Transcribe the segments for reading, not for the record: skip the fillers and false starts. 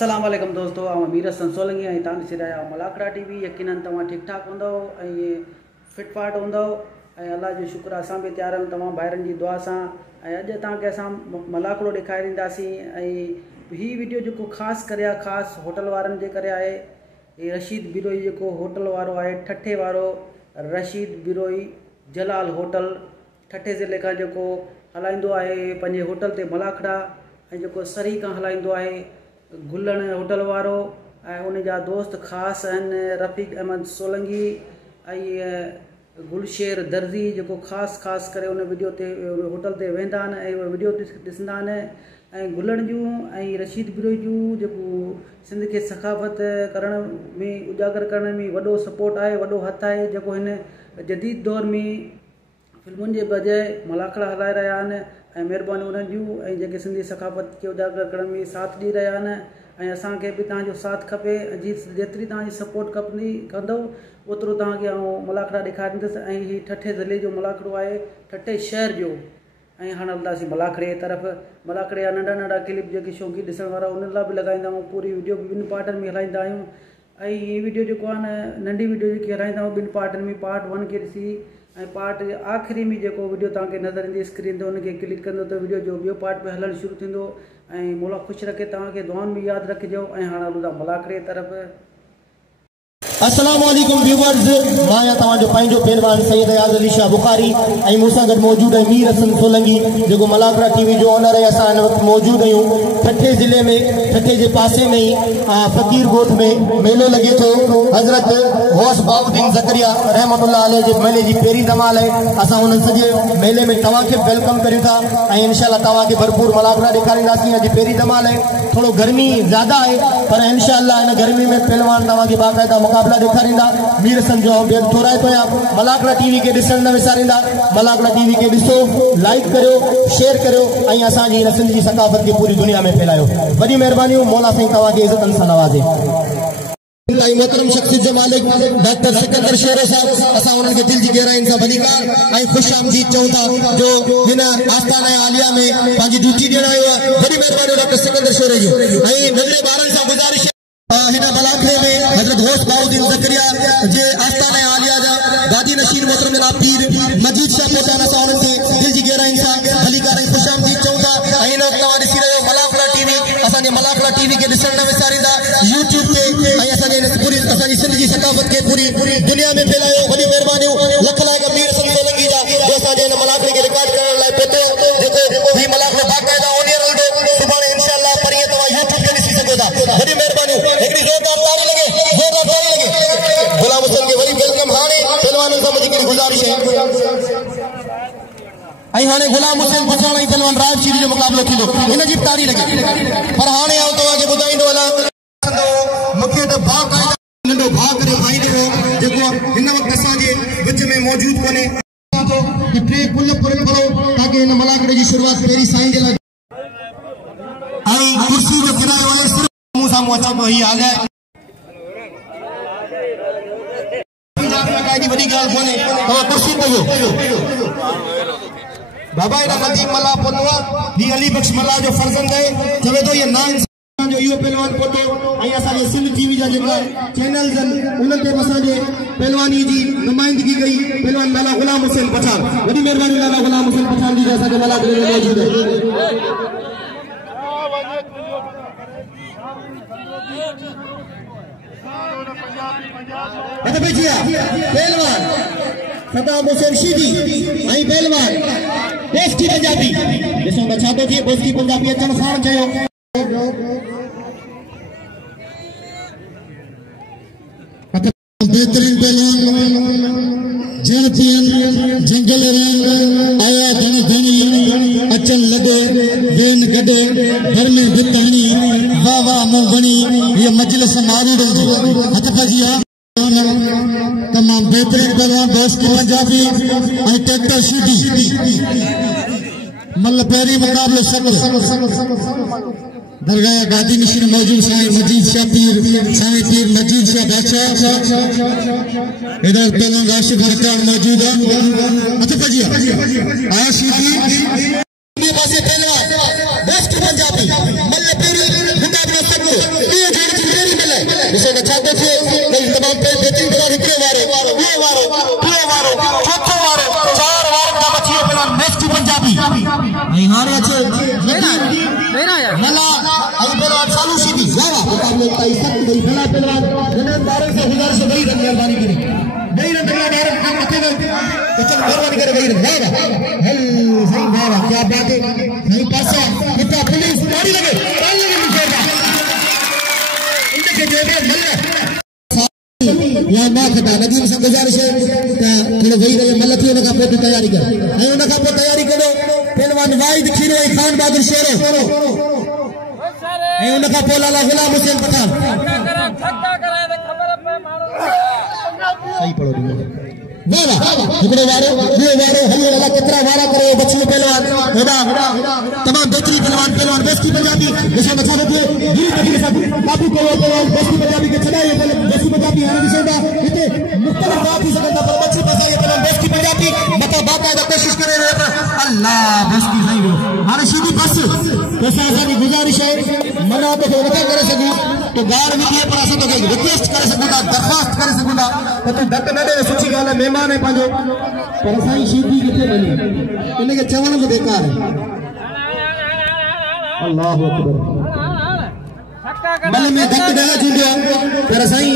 अस्सलाम वालेकुम दोस्तों, आउं अमीर हसन सोलंकी ऐं तव्हां ॾिसी रहिया मलाखड़ा टीवी। यकीनन तव्हां ठीक ठाक हूंदव ऐं फिट फाट हूंदव ऐं अल्लाह जो शुक्र असां बि तयारु आहियूं तव्हां ॿाहिरनि जी दुआ सां। ऐं अॼु तव्हांखे असां मलाखड़ो ॾेखारींदासीं ऐं हीअ वीडियो जेको ख़ासि करे आहे, ख़ासि होटल वारनि जे करे आहे। हीअ रशीद बिरोई जेको होटल वारो आहे, ठठे वारो रशीद बिरोई जलाल होटल ठठे ज़िले खां जेको हलाईंदो आहे पंहिंजे होटल ते मलाखड़ा, ऐं जेको सरी खां हलाईंदो आहे गुलण होटल वारो, ऐं उन जा दोस्त ख़ासि आहिनि रफ़ीक अहमद सोलंकी ऐं गुलशेर दर्जी, जेको ख़ासि करे उन वीडियो ते होटल ते वेंदा आहिनि ऐं उहे वीडियो ॾिसंदा आहिनि। ऐं गुलण जूं ऐं रशीद बिरोई जूं जेको सिंध खे सखाफ़त करण में उजागर करण में वॾो सपोर्ट आहे, वॾो हथु आहे, जेको हिन जदीद दौर में फिल्मुनि जे बजाए मलाखड़ा हलाए रहिया आहिनि। ऐं महिरबानी उन्हनि जूं ऐं जेके सिंधी सखाफ़त खे उजागर करण में साथ ॾेई रहिया आहिनि। ऐं असांखे बि तव्हांजो साथ खपे, जेतिरी तव्हांजी सपोर्ट कंदव ओतिरो तव्हांखे आउं मलाखड़ा ॾेखारींदुसि। ऐं हीअ ठठे ज़िले जो मलाखड़ो आहे, ठठे शहर जो। ऐं हाणे हलंदासीं मलाखड़े जी तरफ़। मलाखड़े जा नंढा नंढा क्लिप जेके शौक़ी ॾिसण वारा उन लाइ बि लॻाईंदा आहियूं, पूरी वीडियो बि ॿिनि पार्टनि में हलाईंदा आहियूं। ऐं हीअ वीडियो जेको आहे न, नंढी वीडियो जेकी हलाईंदा आहियूं ॿिनि पार्टनि में, पार्ट 1 खे ॾिसी ऐं पार्ट आख़िरी में जेको वीडियो तव्हांखे नज़र ईंदी स्क्रीन ते उनखे क्लिक कंदो त वीडियो जो ॿियो पार्ट बि हलणु शुरू थींदो। ऐं मौला ख़ुशि रखे, तव्हांखे दुआउनि में यादि रखिजो। ऐं हाणे हलूं था मलाखड़े जी तरफ़। अस्सलाम वालेकुम व्यूअर्स, मां या तव्हांजो पंहिंजो पहलवान सैयद अयाज़ अली शाह बुखारी ऐं मूंसां गॾु मौजूदु आहे मीर हसन सोलंकी, जेको मलाखड़ा टीवी जो ऑनर आहे। असां हिन वक़्तु मौजूदु आहियूं ठठे ज़िले में, ठठे जे पासे में ई फ़कीर ॻोठ में मेलो लॻे थो। हज़रत गौस बाउद्दीन ज़करिया रहमतुल्लाह अलैह जे मेले जी पहिरीं धमाल आहे। असां हुन सॼे मेले में तव्हांखे वेलकम करियूं था ऐं इंशाअल्लाह तव्हांखे भरपूर मलाखड़ा ॾेखारींदासीं। अॼु पहिरीं धमाल आहे, थोरो गर्मी ज़्यादा आहे, पर इंशाअल्लाह हिन गर्मी में पहलवान तव्हांखे बाक़ाइदा मुक़ाबला ॾेखारींदा। मीर हसन जो बेग थोराए थो या मलाखड़ा टीवी खे ॾिसण न विसारींदा। मलाखड़ा टीवी खे ॾिसो, लाइक करियो, शेयर करियो ऐं असांजी हिन सिंध जी सकाफ़त खे पूरी दुनिया में फैलायो। वॾी महिरबानियूं, मौला साईं तव्हांखे इज़तनि सां नवाज़े। मोहतरम शख्सियत जो मालिक डॉक्टर सिकंदर शेरो साहब, असां उन्हनि खे दिल जी गहराइनि सां भलीकार ऐं ख़ुशि आमदीद चऊं था, जो हिन आस्थाना आलिया में पंहिंजी ड्यूटी ॾियण आयो आहे। वॾी महिरबानी डॉक्टर सिकंदर शेरो जी। ऐं नंढड़े ॿारनि सां गुज़ारिश हिन मलाखड़े में हज़रत गौस बाउद्दीन ज़करिया जे आस्थाना आलिया जा गादी नशीन मोहतरम जनाब पीर मजीद शाह पहुचान, असां उन्हनि खे दिल जी गहराइनि सां भलीकार ऐं ख़ुशि आमदीद चऊं था। ऐं हिन वक़्तु तव्हां ॾिसी रहियो मलाखड़ा टीवी। असांजे मलाखड़ा टीवी खे ॾिसण न विसारींदा यूट्यूब ते, ऐं असांजी सिंध जी सकाफ़त खे पूरी दुनिया में फैलायो। वॾी महिरबानियूं लख लाख मीर हसन सोलंकी जा, जो असांजे हिन मलाखड़े खे रिकॉर्ड करण लाइ पहुतो। जेको ही मलाखड़ो बाक़ाइदा ऑनियर हलंदो, सुभाणे इंशाअल्लाह परीहं तव्हां यूट्यूब ते ॾिसी सघो था। वॾी महिरबानियूं, हिकिड़ी ज़ोरदार ताड़ी लॻे, ज़ोरदार ताड़ी लॻे। गुलाम हुसैन खे वरी वेलकम। हाणे पहलवाननि सां मुंहिंजी हिकिड़ी गुज़ारिश आहे, ऐं हाणे गुलाम हुसैन पठाण ऐं पहलवान राज शीरी जो मुक़ाबिलो थींदो, हिन जी ताड़ी लॻे। पर हाणे आउं तव्हांखे ॿुधाईंदो हलां, मूंखे त बाक़ाइदा नंढो भाउ करे भाईंदो हो, जेको हिन वक़्तु असांजे विच में मौजूदु कोन्हे। टे पुल पुरनि करो ताकि हिन मलाखड़े जी शुरूआत पहिरीं साईं जे लाइ। ऐं कुर्सी जो किरायो आहे सिर्फ़ मूं साम्हूं अचे थो, हीअ हाल आहे। वॾी ॻाल्हि कोन्हे, तव्हां कुर्सी कयो। बाबा हेॾा नदीम मल्ला पहुतो आहे, हीअ अली बख्श मल्ला जो फर्ज़ंद आहे। चवे थो इहो नाइन जो इहो पहलवान पहुतो। ऐं असांजे सिंध टीवी जा जेका चैनल्स आहिनि उन्हनि ते बि असांजे पहलवानी जी नुमाइंदगी कई पहलवान लाला गुलाम हुसैन पठान। वॾी महिरबानी लाला गुलाम हुसैन पठान जी, जो असांजे मलाखड़े में मौजूदु आहे। पहलवान सदाम हुसैन शीदी ऐं पहलवान बोस्की पंजाबी, ॾिसो त छा थो थिए। बोस्की पंजाबी अचण साण चयो बेहतरीन पहलवान जन जंगल आया धनी धनी अचन लगे बेन गडे घर में बितानी वाह वाह मुंह बनी। ये मजलिस मारूद हथ भजिया तमाम बेहतरीन पहलवान दोस्त पंजाबी और ट्रैक्टर सीधी मल पहिरीं मुकाबले शक्ल दरगाह गादी नशीन मौजूद साईं मजीद शाह पीर, साईं पीर मजीद शाह बादशाह। इधर पहलवान राशिद हरकान मौजूद है। अच्छा भजिया आशीदी पासे पहलवान दोस्त पंजाबी मल पहिरीं मुकाबले शक्ल सादे थे नहीं तमाम पे बेहतरीन तरह हिकड़े वारो ये वारो चौथो वारो चार वार का बचियो पहला नेक्स्ट पंजाबी नहीं हारे अच्छे मेरा यार मला आई पहला चालू सीधी जावा मुकाबले का इज्जत नहीं भला पहलवान जनन दारे से हजार से बड़ी रन मेहरबानी करी बड़ी रन अगला डायरेक्ट काम मथे गए तो चल मेहरबानी करे बड़ी रन जावा हल सही जावा क्या बात है सही पासा कितना पुलिस गाड़ी लगे निशेरा इनके जेबे मल्ला या ना खता नदीम से गुजारिश है थोड़ा वही रहे मल्ला थी उनका पोत तैयारी कर नहीं उनका पोत तैयारी करो पहलवान वाहिद खीरो खान बहादुर शेरो नहीं उनका पोलाला गुलाम हुसैन पठान छक्का कराए तो खबर पे मारो सही पढ़ो वाह हिकड़े वारो हल्ले वाला कितना वारा करे बच्चे पहलवान होदा तमाम बेहतरीन पहलवान बेस्ती पंजाबी जैसे बचा दे वीर तकलीफ के साथ काबू करो पहलवान बेस्ती पंजाबी के छड़ाए बेस्ती पंजाबी हारे दिसेगा इते मुख्तलिफ बात ही सकता पर बच्चे फसाए पहलवान बेस्ती पंजाबी बता बात का कोशिश करे अल्लाह बेस्ती सही हो हारे सीधी बस प्रशासन की गुजारिश है मना तो नथा करे सकूं तो गार में पर अस तो रिक्वेस्ट करे सकूं दरखास्त करे सकूं तो तू धक न दे सुठी गाल मेहमान है पांजो पर साईं सीधी किथे बनी इनके चवण में बेकार है अल्लाह अकबर मल में धक दे जुंदिया पर साईं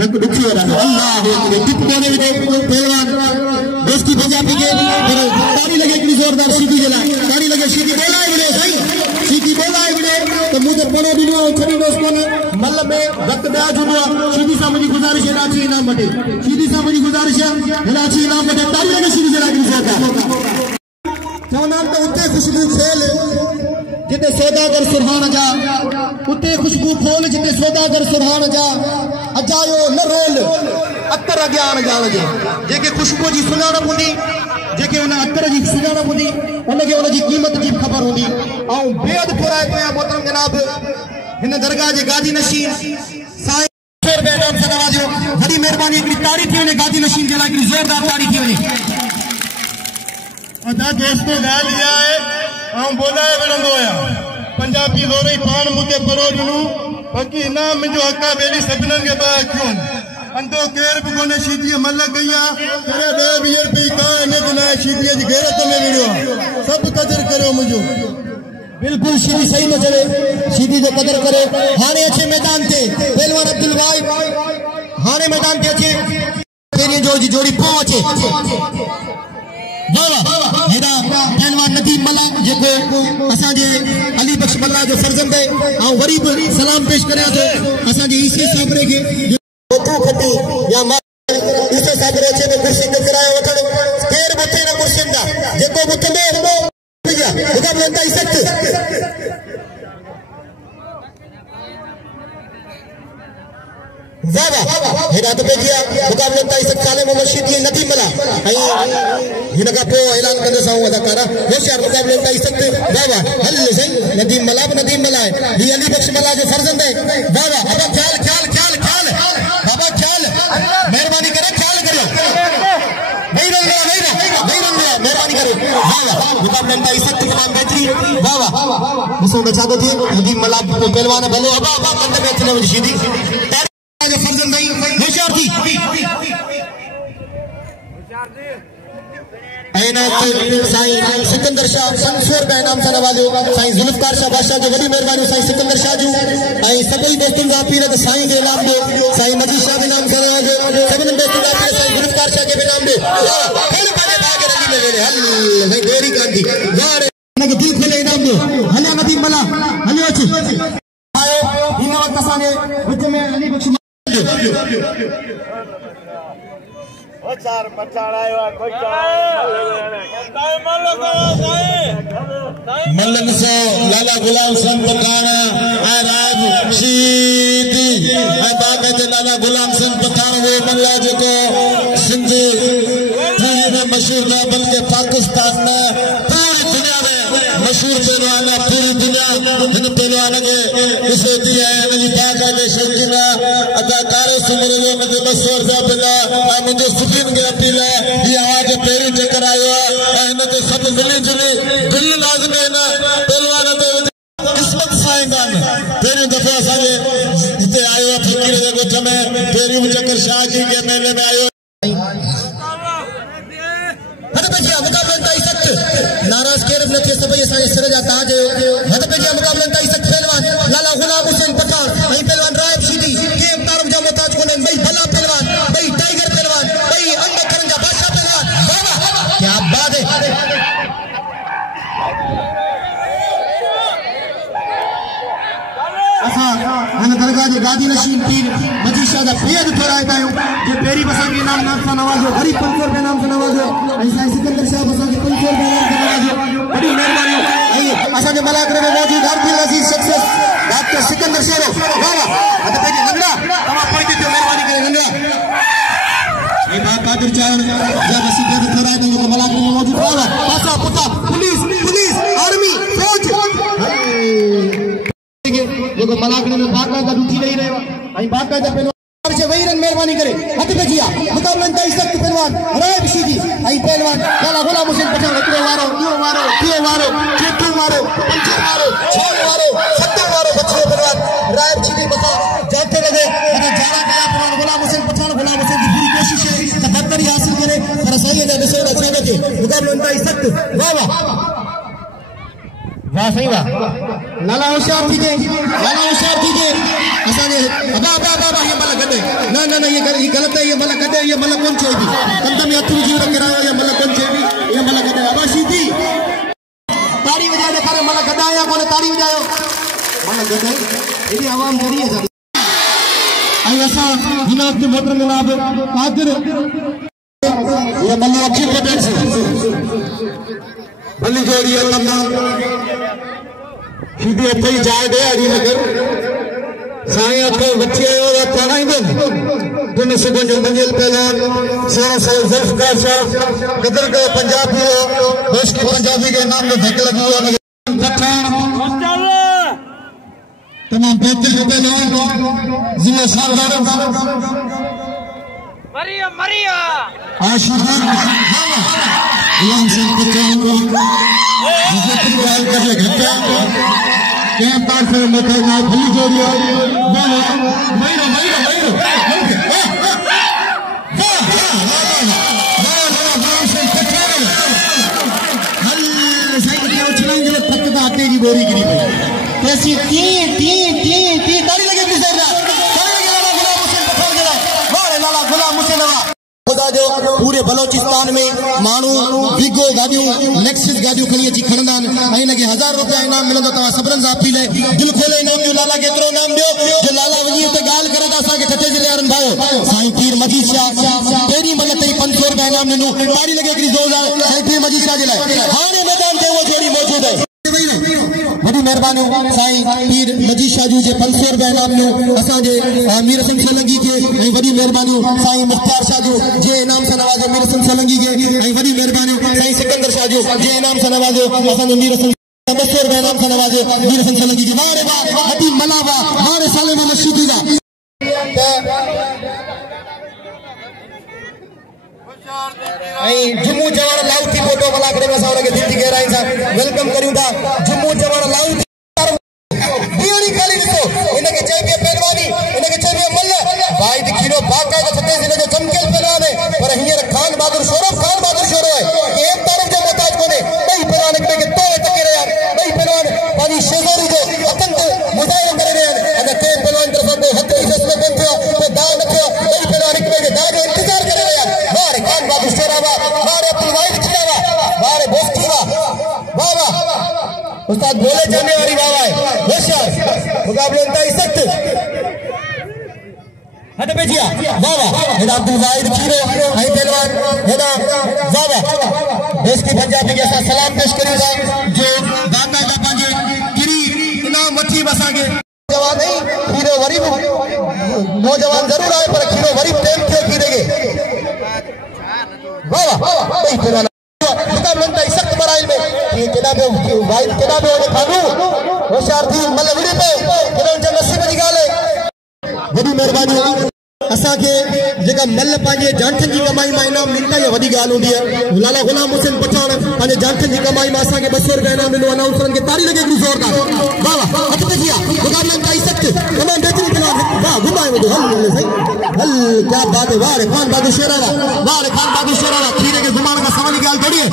धक दुखी हो रहा अल्लाह अकबर टिप कोने में पहलवान दोस्ती पंजाबी के ताली लगे इतनी जोरदार सीधी जला ताली लगे सीधी बोला है बड़े साईं सीधी बोला है बड़े तो मुझे पड़ो दिनो छड़ी दोस्तों ने मल में धक दे जुंदिया सीधी सा मुझे गुजारिश है राची इनाम बटे सीधी सा मुझे गुजारिश है राची इनाम बटे ताली लगे सीधी जला की जोरदार चवना तो उते खुशबू खेल जिते सौदागर सुरहान जा उते खुशबू खोल जिते सौदागर सुरहान जा अजायो न रोल अतर अज्ञान जान जे जेके खुशबू जी सुञाणप हूंदी जेके उन अतर जी सुञाणप हूंदी उनखे उन जी क़ीमत जी ख़बर हूंदी ऐं बेअद पुराए पिया मोहतरम जनाब हिन दरगाह जे गादी नशीन साईं नाम सां नवाजो वॾी महिरबानी हिकिड़ी ताड़ी थी वञे गादी नशीन जे लाइ हिकिड़ी ज़ोरदार ताड़ी थी वञे अदा दोस्तों गाल इहा आहे ऐं बोलाए विढ़ंदो आहियां पंजाबी ज़ोरे पाण मूंखे परो ॾिनो बाक़ी इनाम मुंहिंजो हक़ आहे ॿेड़ी सभिनीनि खे ॿ अखियूं अंधो केर बि कोन्हे शीदीअ मल कई आहे करे 20 रुपये का हिनत न आहे शीदीअ जी गैरत में विढ़ियो आहे सभु क़दुरु करियो मुंहिंजो बिल्कुल सीधी सही तो चले सीधी जो कदर करे हाने अच्छे मैदान थे पहलवान अब्दुल भाई हाने मैदान थे अच्छे तेरी जोड़ी पहुंचे वाह हेदा पहलवान नदीम मला जेको असा जे अली बख्श मल्ला जो फर्जंद है आ वरी सलाम पेश करया तो असा जे ईसी साबरे के तू खटी या ईसी साबरे छे में कुर्सी के किरायो वठण केर मथे न कुर्सी दा जेको मुतने हो मुकाबला होता है सख्त वाह हेरा तो बेगिया मुकाबला होता है सख्त साले मोहम्मद शीदी नदीम मला हिनका पो ऐलान कंदे सां अदाकारा होशियार मुकाबला होता है सख्त वाह हल सही नदीम मला है ये अली बख्श मला जो फर्जंद है वाह अब ख्याल बाबा ख्याल मेहरबानी करे ख्याल करो नहीं मेहरबानी करो वाह मुकाबला होता है सख्त तमाम बेहतरीन वाह मुसो बचा दो थी नदीम मला पहलवान भलो अब कंद में चले शीदी फर्जंद नहीं होशियार थी साईं सिकंदर शाह संसोर का इनाम सां नवाज़ियो साईं जुल्फकार शाह बादशाह जो वॾी महिरबानी साईं सिकंदर शाह जूं ऐं सभई दोस्तनि जा पीर त साईं खे इनाम ॾियो साईं मजीद शाह इनाम सां नवाज़ियो सभिनी दोस्तनि जा पीर साईं जुल्फकार शाह खे बि इनाम ॾियो हल साईं देरी कान थी यार हिनखे दिलि खोले इनाम ॾियो हलिया नदीम मला हलियो अच आयो हिन वक़्तु असांजे विच में अली बख्श चार मचाड़ आयो कोई मल्लन सो लाला गुलाम संत पठाना ऐ राज शीदी ऐ बाबे जे लाला गुलाम संत पठान वो मल्ला जेको सिंध पूरी में मशहूर न बल्कि पाकिस्तान में पूरी दुनिया में मशहूर पहलवान पूरी दुनिया हिन पहलवान के ॾिसे थी ऐं हिन जी बाक़ाइदे शौक़ीन अदाकारो सुमर जो हुनखे 200 रुपया मिला ऐं मुंहिंजो सुठियुनि खे अपील आहे हीअ आवाज़ पहिरीं चकर आयो आहे ऐं हिन ते सभु मिली जुली दिलि लाज़मी हिन पहलवान ते किस्मत साईं कान पहिरियों दफ़ो असांजे हिते आयो आहे फ़कीर जे ॻोठ समय तेरी चक्कर शाह जी के मेले में आयो हद पे जी मुकाबला ताई सख्त नाराज केरफ नथे सभई असा सिर जा ताज हद पे जी मुकाबला ताई सख्त पहलवान लाला गुलाम हुसैन पठान ऐं पहलवान रायब सीधी के तारफ जा मोहताज कोने भाई भला पहलवान भाई टाइगर पहलवान भाई अंडा करन जा बादशाह पहलवान वाह वाह क्या बात है असा हन दरगाह जे गादी नशीन पीर मजीद शाह दा बेद थोराए तायो जे पेरी बसा के नाम से नवाजो गरीब 500 रुपए नाम से नवाजो ऐसा सिकंदर साहब बसा के 500 रुपए नाम से नवाजो बड़ी मेहरबानी ऐ असा जे मलाकरे में मौजूद आर्थिक अजीज सक्सेस डॉक्टर सिकंदर शेरो वाह वाह अद पे जी लंगड़ा तमा पहुंचे तो मेहरबानी करे लंगड़ा ए बा कादिर चारण जब असी बेद थोराए तायो मलाकरे में मौजूद वाह पासा पुता पुलिस आर्मी फौज जो मलाकड़े में बाकायदा उठी नहीं रहे आई बाकायदा पहलवान से वही रन मेहरबानी करे हथ पे जिया मुकाबला ताई सख्त पहलवान रायब सीधी आई पहलवान लाला गुलाम हुसैन पठान हिकड़ो वारो ॿियो वारो टियों वारो चौथों वारो पंजो वारो छहों वारो सतों वारो बचड़ो पहलवान रायब सीधी बसा जाते लगे अने जारा कया पहलवान गुलाम हुसैन पठान गुलाम हुसैन की पूरी कोशिश है त बदतरी हासिल करे पर सही ने ॾिसो न छा के मुकाबला ताई सख्त वाह वाह वाह सही वाह लाला होशियार थी जे असाने अबा ये मल गदे ना ये गलत है ये मल गदे ये मल कोन चेबी कंद में हथ विझी करायो ये मल कोन चेबी ये मल गदे अबा सीधी ताड़ी वजाए दे करे मल गदा या कोने ताड़ी वजायो मल गदे एडी आवाम करी है आई असा जनाब के मोहतरम जनाब कादिर ये मल अखी पटेल से भली जोड़ी अल्लाह सीधी अथई जाए दे अड़ी नगर साई अथो बच्चे और पढ़ाई दे दुन सुगन जो मंजिल पहलवान सोना से जुल्फकार साहब कदर का पंजाबी देश के पंजाबी के नाम में धक लगी हुआ पठान तमाम बेहतर पहलवान जिले सालदार मरिया आशीर्वाद गुलाम सिंह पठान जिसे बाल कर ले घटा के पास में मथे ना भली जोड़ी बोलो मइरो गुलाम सिंह पठान हल सही के उछलांग ले पक का आटे की बोरी गिरी पे ऐसी टी ताली लगे अपनी साइड ताली लगे लाला गुलाम हुसैन पठान जरा वाह लाला गुलाम हुसैन खुदा जो पूरे बलोचिस्तान में मानू विगो गाड़ियों नेक्सस गाड़ियों खड़ी अची खणंदा आहिनि लगे 1000 रुपया इनाम मिलंदो तवा सबरन सां अपील दिल खोले इनाम जो लाला केतरो इनाम दियो जो लाला वजी ते गाल करे ता असा के ठठे जिले वारन भायो साईं पीर मजीद शाह तेरी मल ते 500 रुपया इनाम ॾिनो ताड़ी लगे हिकड़ी जोरदार साईं पीर मजीद शाह जे लाइ हाणे मैदान ते वो जोड़ी मौजूद है बड़ी मेहरबानी साईं पीर मजीद शाह जे 500 रुपया इनाम ॾिनो असा जे मीर हसन सोलंकी के ऐं वडी मेहरबानी साईं मुख्तार शाह जे इनाम से नवाजो मीर हसन सोलंकी के ऐं वडी मेहरबानी साईं सिकंदर शाह जे इनाम से नवाजो असा मीर हसन 200 रुपया इनाम से नवाजो मीर हसन सोलंकी जी वारे वाह हदी मलावा वारे साले में मशीदी दा जुम्मू जवान लाउथी फोटो वाला करे में सारे के दिल की गहराई से वेलकम करियो था जुम्मू जवान लाउथी बियरी खाली ॾिसो इनके चाहिए पहलवानी इनके चाहिए मल्ल भाई दिखिनो बाकायदा छत्ते जिले जो चमकेल पहलवान है पर हींअर खान बहादुर शोरो है कि एक तरफ जो मोहताज कोने नहीं पहलवान एक के तोड़े तके रहे नहीं पहलवान पानी शेजोरी जो अतंत मुजाहिर करे रहे अगर के पहलवान तरफ को हथ इज्जत में बन थियो तो दाव न थियो नहीं पहलवान एक के दाव जो इंतजार करे रहे मारे खान बहादुर शेरावा मारे अब्दुल वाहिद खिलावा मारे बोस्तीवा वाह वाह उस्ताद बोले जाने वाली बाबा है होशियार मुकाबले ताई सख्त हट पे जिया वाह वाह हेदा अब्दुल वाहिद खीरो आई पहलवान हेदा वाह वाह देश की पंजाबी के साथ सलाम पेश करियो जो बाकायदा पांजे गिरी इनाम वठी बसागे जवान नहीं खीरो वरी नौजवान जरूर आए पर खीरो वरी टेम थे खीरेगे वाह वाह भाई पहलवान मुकाबले ताई सख्त बराइल में कि केदा पे वाहिद केदा पे खानू होशियार थी मतलब विड़ी पे केदा उनके नसीब जी गाल है बड़ी मेहरबानी असा के जेका मल पंहिंजे जांठनि जी कमाई मां इनाम ॾींदा या वॾी ॻाल्हि हूंदी आहे। लाला गुलाम हुसैन पठान पंहिंजे जांठनि जी कमाई मां असांखे 200 रुपया इनाम ॾिनो। अनाउंसरनि खे ताड़ी लॻे हिकिड़ी ज़ोरदार। वाह वाह हथ पे किया मुकाबला का इज्जत तमाम बेहतरीन खिलाड़ी। वाह घुमाए मुझे हल सही हल क्या बात है। वाह रे खान बहादुर शेरावा, वाह रे खान बहादुर शेरावा। खीरे के जुबान का सवाल की ॻाल्हि थोड़ी है।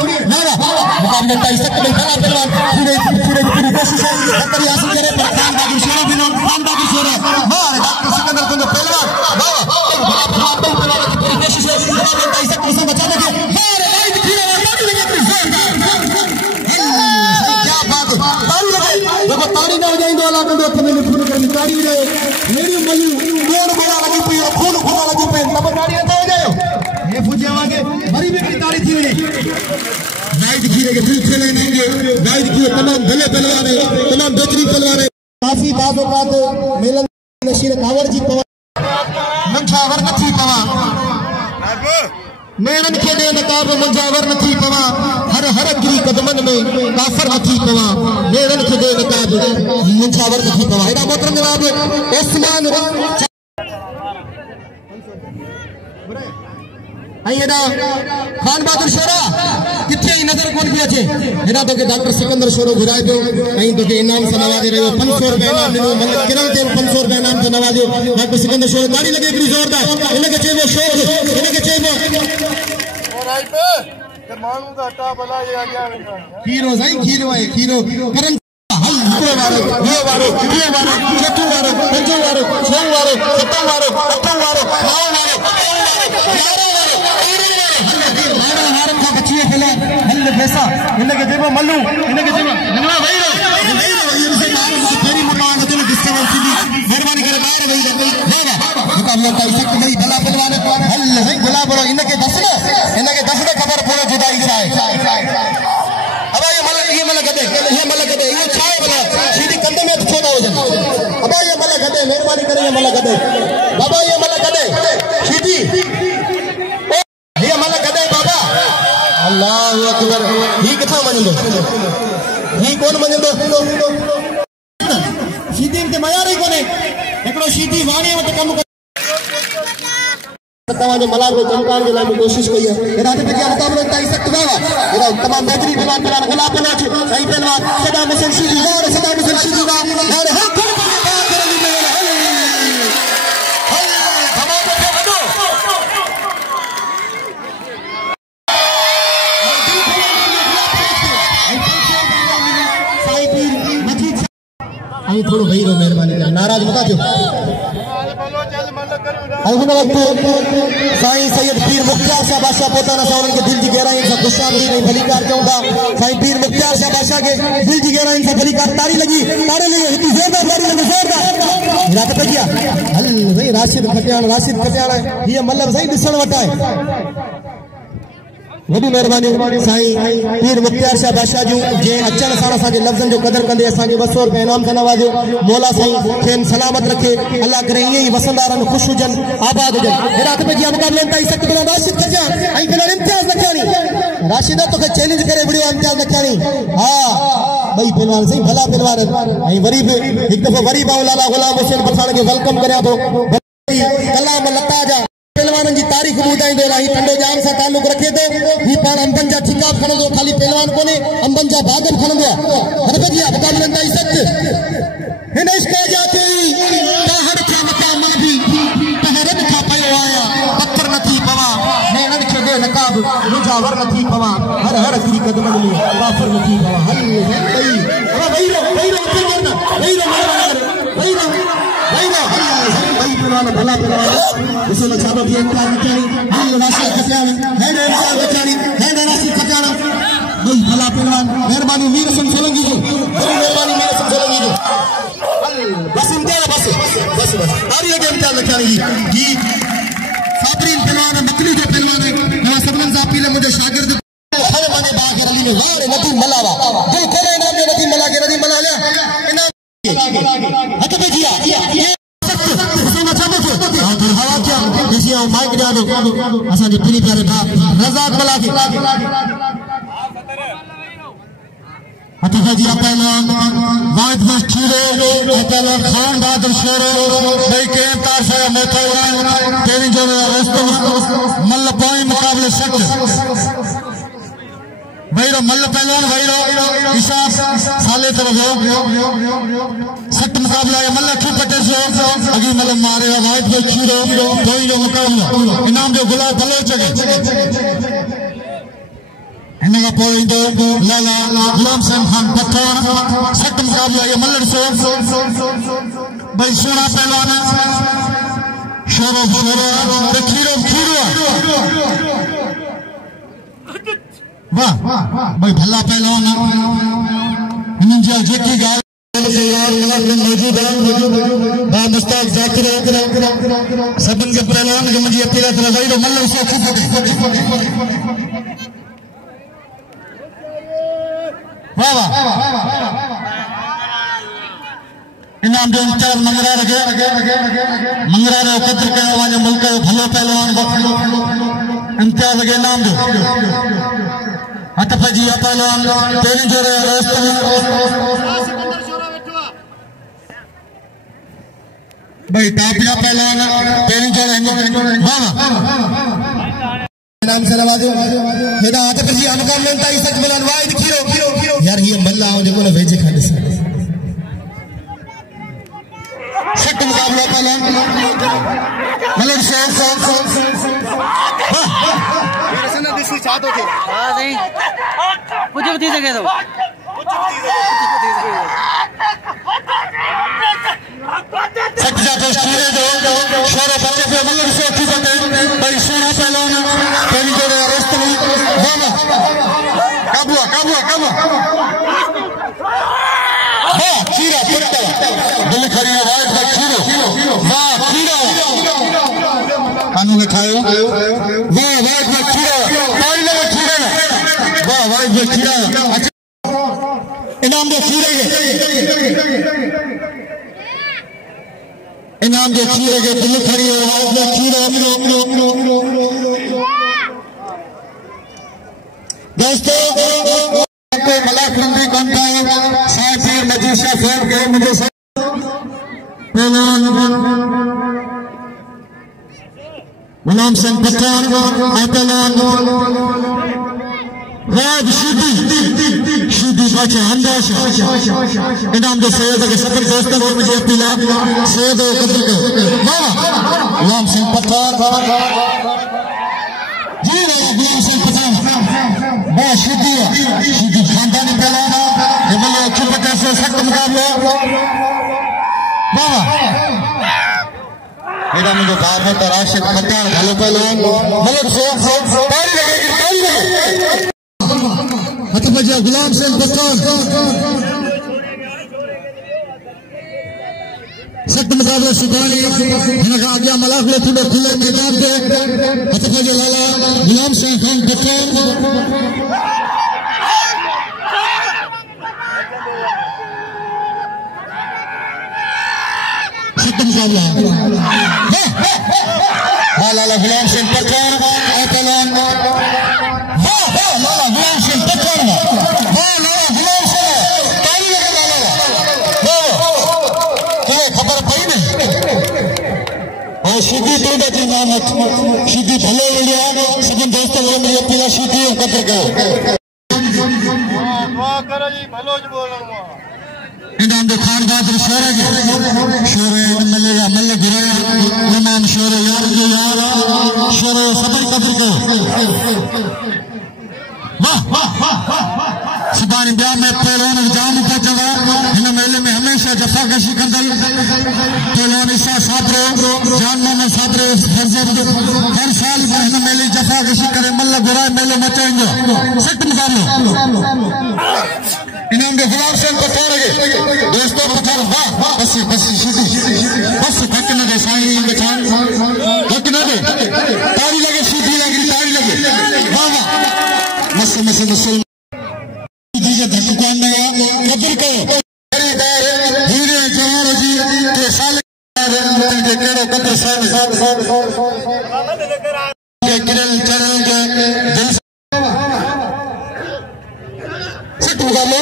मुकाबले का इज्जत में खड़ा पहलवान पूरे पूरी कोशिश है बेहतरी हासिल करे पर खान बहादुर शेरा बिना खान बहादुर शेरा। वाह रे डॉक्टर सिकंदर को पहलवान वाह पहलवान की पूरी कोशिश है मुकाबले का इज्जत से बचाने की। वाह रे भाई खीरे ताड़ी लगे जोरदार। क्या बात है ताड़ी लगे जब ताड़ी ना हो जाए तो अल्लाह को तो मैंने पूरी कर ताड़ी रे मेरी मली मोड़ मोड़ा लगी पई खून खून लगी पई तब ताड़ी ना हो जाए ये पूछे आगे बड़ी बिगड़ी ताड़ी थी वने। नाइट खीरे के दिल खेले नहीं नाइट खीरे तमाम भले पहलवान है तमाम बेहतरीन पहलवान है। काफी बात औकात मेलन नशीर कावड़ जी पवा मंझावर नथी पवा मेलन के दे नकाब मंझावर नथी पवा हर हर गिरी कदमन में काफर नथी पवा मेलन के दे नकाब मंझावर नथी पवा। एडा मोहतरम जनाब ओस्मान एडा खान बहादुर शेरा किथे नजर कोन पी अचे। एडा तो के डॉक्टर सिकंदर शेरो घुराए पियो ऐं तो के इनाम से नवाजे रहियो 500 रुपया इनाम ॾिनो। मतलब किरण ते 500 रुपया इनाम से नवाजो डॉक्टर सिकंदर शेरो। ताड़ी लगे हिकिड़ी ज़ोरदार। इनके चइबो शौक़ इनके चइबो और आई पे ते माण्हू दा हटा भला ये अॻियां वेठा खीरो साईं खीरो आहे खीरो करन हल हिकिड़ो वारो ॿियो वारो टीह वारो चोथों वारो पंजो वारो छहों वारो सतों वारो अठों वारो नओं वारो हल पैसा इनके जेबो मल्लू इनके जेबो नंगला भाई तेरी मुकान तो डिस्टर्ब थी मेहरबानी करे बाहर वही मुकाबला का इज्जत नहीं भला पहलवान हल नहीं भला बरो इनके दस ने खबर पड़ो जुदाई कराए। अब ये मल गदे ये छाए भला सीधी कंधे में छोड़ा हो जाए। अब ये मल गदे मेहरबानी करे ये मल गदे बाबा ये मल गदे सीधी ये मल गदे बाबा अल्लाहु अकबर। ही किथा मञंदो ही कोन मञंदो सीधी ते मयार ही कोने एकड़ो सीधी वाणी वट कम तवां जो मलार को चमकाण जे लाइ कोशिश कई है। एडा ते क्या मुकाबलो ताई सकदा एडा तमाम बेहतरीन पहलवान गुलाब पनाच सही पहलवान सदाम हुसैन सीधी और सदाम हुसैन सीधी और हाथ थोड़ो भाई रो मेहरबानी नाराज मत थियो। अलगुन वक्त साईं सैयद पीर मुख्तार शाह बादशाह पोताना सा उनके दिल की गहराई से खुशामदीद नहीं भलीकार चौंदा साईं पीर मुख्तार शाह बादशाह के दिल की गहराई से भलीकार ताड़ी लगी इतनी जोरदार ताड़ी लगी जोरदार रात पे किया हल भाई राशिद खटियान ये मतलब सही दिसण वटा है। वॾी महिरबानी साईं पीर मुख्तार शाह बादशाह जूं जे अचण सां असांजे लफ़्ज़नि जो क़दर कंदे असांखे 200 रुपया इनाम सां नवाज़ियो। मौला साईं खेनि सलामत रखे अल्लाह करे ईअं ई वसंदा रहनि ख़ुशि हुजनि आबाद हुजनि। हेॾा हथ में जीअं मुक़ाबलनि ताईं सख़्तु बिना राशिद खटियान ऐं फिलहाल इम्तियाज़ लखियानी राशिद तोखे चैलेंज करे विड़ियो इम्तियाज़ लखियानी। हा ॿई पहलवान साईं भला पहलवान ऐं वरी बि हिकु दफ़ो वरी मां लाला गुलाम हुसैन पठान खे वेलकम करियां थो। कलाम लता जा पहलवान की तारीख ॿुधाईंदो रही ठंडो जाम से ताल्लुक रखे तो ही पान अंबन जा ठिका खणंदो खाली पहलवान कोने अंबन जा भागम खणंदो हरकत या मुकाबलन ताईं इज्जत हिन इश्क जाते पहाड़ का मकाम भी पहरन का पयो आया पत्थर नथी पवा नैनन के दे नकाब मुजावर नथी पवा हर हर की कदमन में काफर नथी पवा हल भाई भला पहलवान उसे लछाबो भी इम्तियाज लखियानी हल राशिद खटियानी हैड इम्तियाज लखियानी हैड राशिद खटियाना भाई भला पहलवान मेहरबानी मीर हसन सोलंकी जो मेहरबानी मीर हसन सोलंकी जो बस इम्तियाज बस तारी लगे इम्तियाज लखियानी जी साबरीन पहलवान मकली जो पहलवान है नवा सबनन साहब पीले मुझे शागिर्द हर माने बागर अली में वार नदी मलावा दिल कोने नाम में नदी मला के नदी मला ले इनाम हथ पे जिया हवा क्या किसी और माइक दे दो असांजे प्री प्यारे बाप रज़ाक मलाकी हतफजी पहलवान वाहिद मशीरे पहलवान खान बहादुर शेरो भाई के तार से मोथा तेरी जो रस्तम मल्ल पॉइंट मुकाबले सट भैरो मल्ल पहलवान भैरो हिसाब साले तरफ सट मुकाबला है मल्ल की पटे से अगी मल्ल मारे वाहिद मशीरे कोई जो मुकाबला इनाम जो गुलाब भले जगह इनका पोइंटो लाला गुलाम सिंह खान पठान सट मुकाबला ये मल्लर से भाई सोना पहलवान शोरो खीरो वाह भाई भला पहलवान इन्हें जेकी गाल मौजूद है मुस्ताक जाकिर सबन के पहलवान के मुझे अपील है भाई तो मल्लर से वाह वाह इनाम जो इंचार्ज मंगरा रखे कदर कयो वाले मुल्क जो भलो पहलवान इम्तियाज के इनाम जो हतफजी पहलवान तेरी जो भाई टापिया पहलवान तेरी जो वाह नाम से नवाजो मेरा हतफजी अमकाम मिलता है सच मिलन वाहिद खीरो यार ये मल्ला हो जो वेज खाने से सट मुकाबला पहलवान मलर से मेरे से ना दिसी चाहतो थे हां नहीं कुछ भी थी सके तो सट जातो स्टीरे जो शोर बच्चे पे मलर से की बते बड़ी सोना पहलवान तेरी जो रस्त में वाह काबुआ वाह खीरा पट्टा दिल खड़ी वाइट का खीरो वाह खीरा कानू के खायो वाह वाइट का खीरा तारी लगे खीरे वाह वाइट का खीरा इनाम दे खीरे के इनाम दे खीरे के दिल खड़ी वाइट का खीरा दोस्तों मलाक मंदी कौनता है साहब पीर मजीशा फेर के मुझे गुलाम सिंह पठान पहलवान राज शीदी बाचा अंदाज इनाम दे सैयद के सफर दोस्तों और मुझे अपीला सैयद कदर के गुलाम सिंह पठान जी गुलाम सिंह पठान वाह शीदी खानदानी पहलवान ये मल्ल चुपटे से सख्त मुकाबला वाह मेरा मुझे बाप है राशिद पठान भलो पहलवान मलक से ताली लगेगी हतफजी गुलाम सिंह पठान सख्त मुकाबला सुधानी इनका आज्ञा मलाखले थोड़े खुले मैदान के हतफजी लाला गुलाम सिंह खान पठान मुकाबला लाला गुलाम सिंह पठान पहलवान लाला गुलाम सिंह पठान लाला गुलाम सिंह ताली लगे लाला तुम्हें खबर पई नहीं और सीधी तो बची नाम सीधी भले इंडिया सभी दोस्तों लोग मुझे पूरा सीधी कदर करो दुआ करो जी भलो ज बोलणो इनाम दे खान बहादुर शेरे मिलेगा मल्ल गिरे इमाम शेरे यार जो यार शेरे सभी कदर के वाह सुबानी ब्याह में पहलवान जाम का जगह इन मेले में हमेशा जफाकशी कंदल पहलवान ईसा साबरो जान मोहम्मद साबरो हर साल इन मेले जफाकशी करे मल्ल गुराय मेले मचाएंगे सख्त मुकाबला इनाम दे गुलाम सिंह पठान के दोस्तों पठान वाह बस धक्के दे साई पठान धक्के दे ताली लगे सीधी लगी ताली लगे वाह वाह मस जी धक्का नहीं कदर करो धीरे जवान जी के साल के केड़ो कदर साल के किरल चरण के दिल से मुकाबला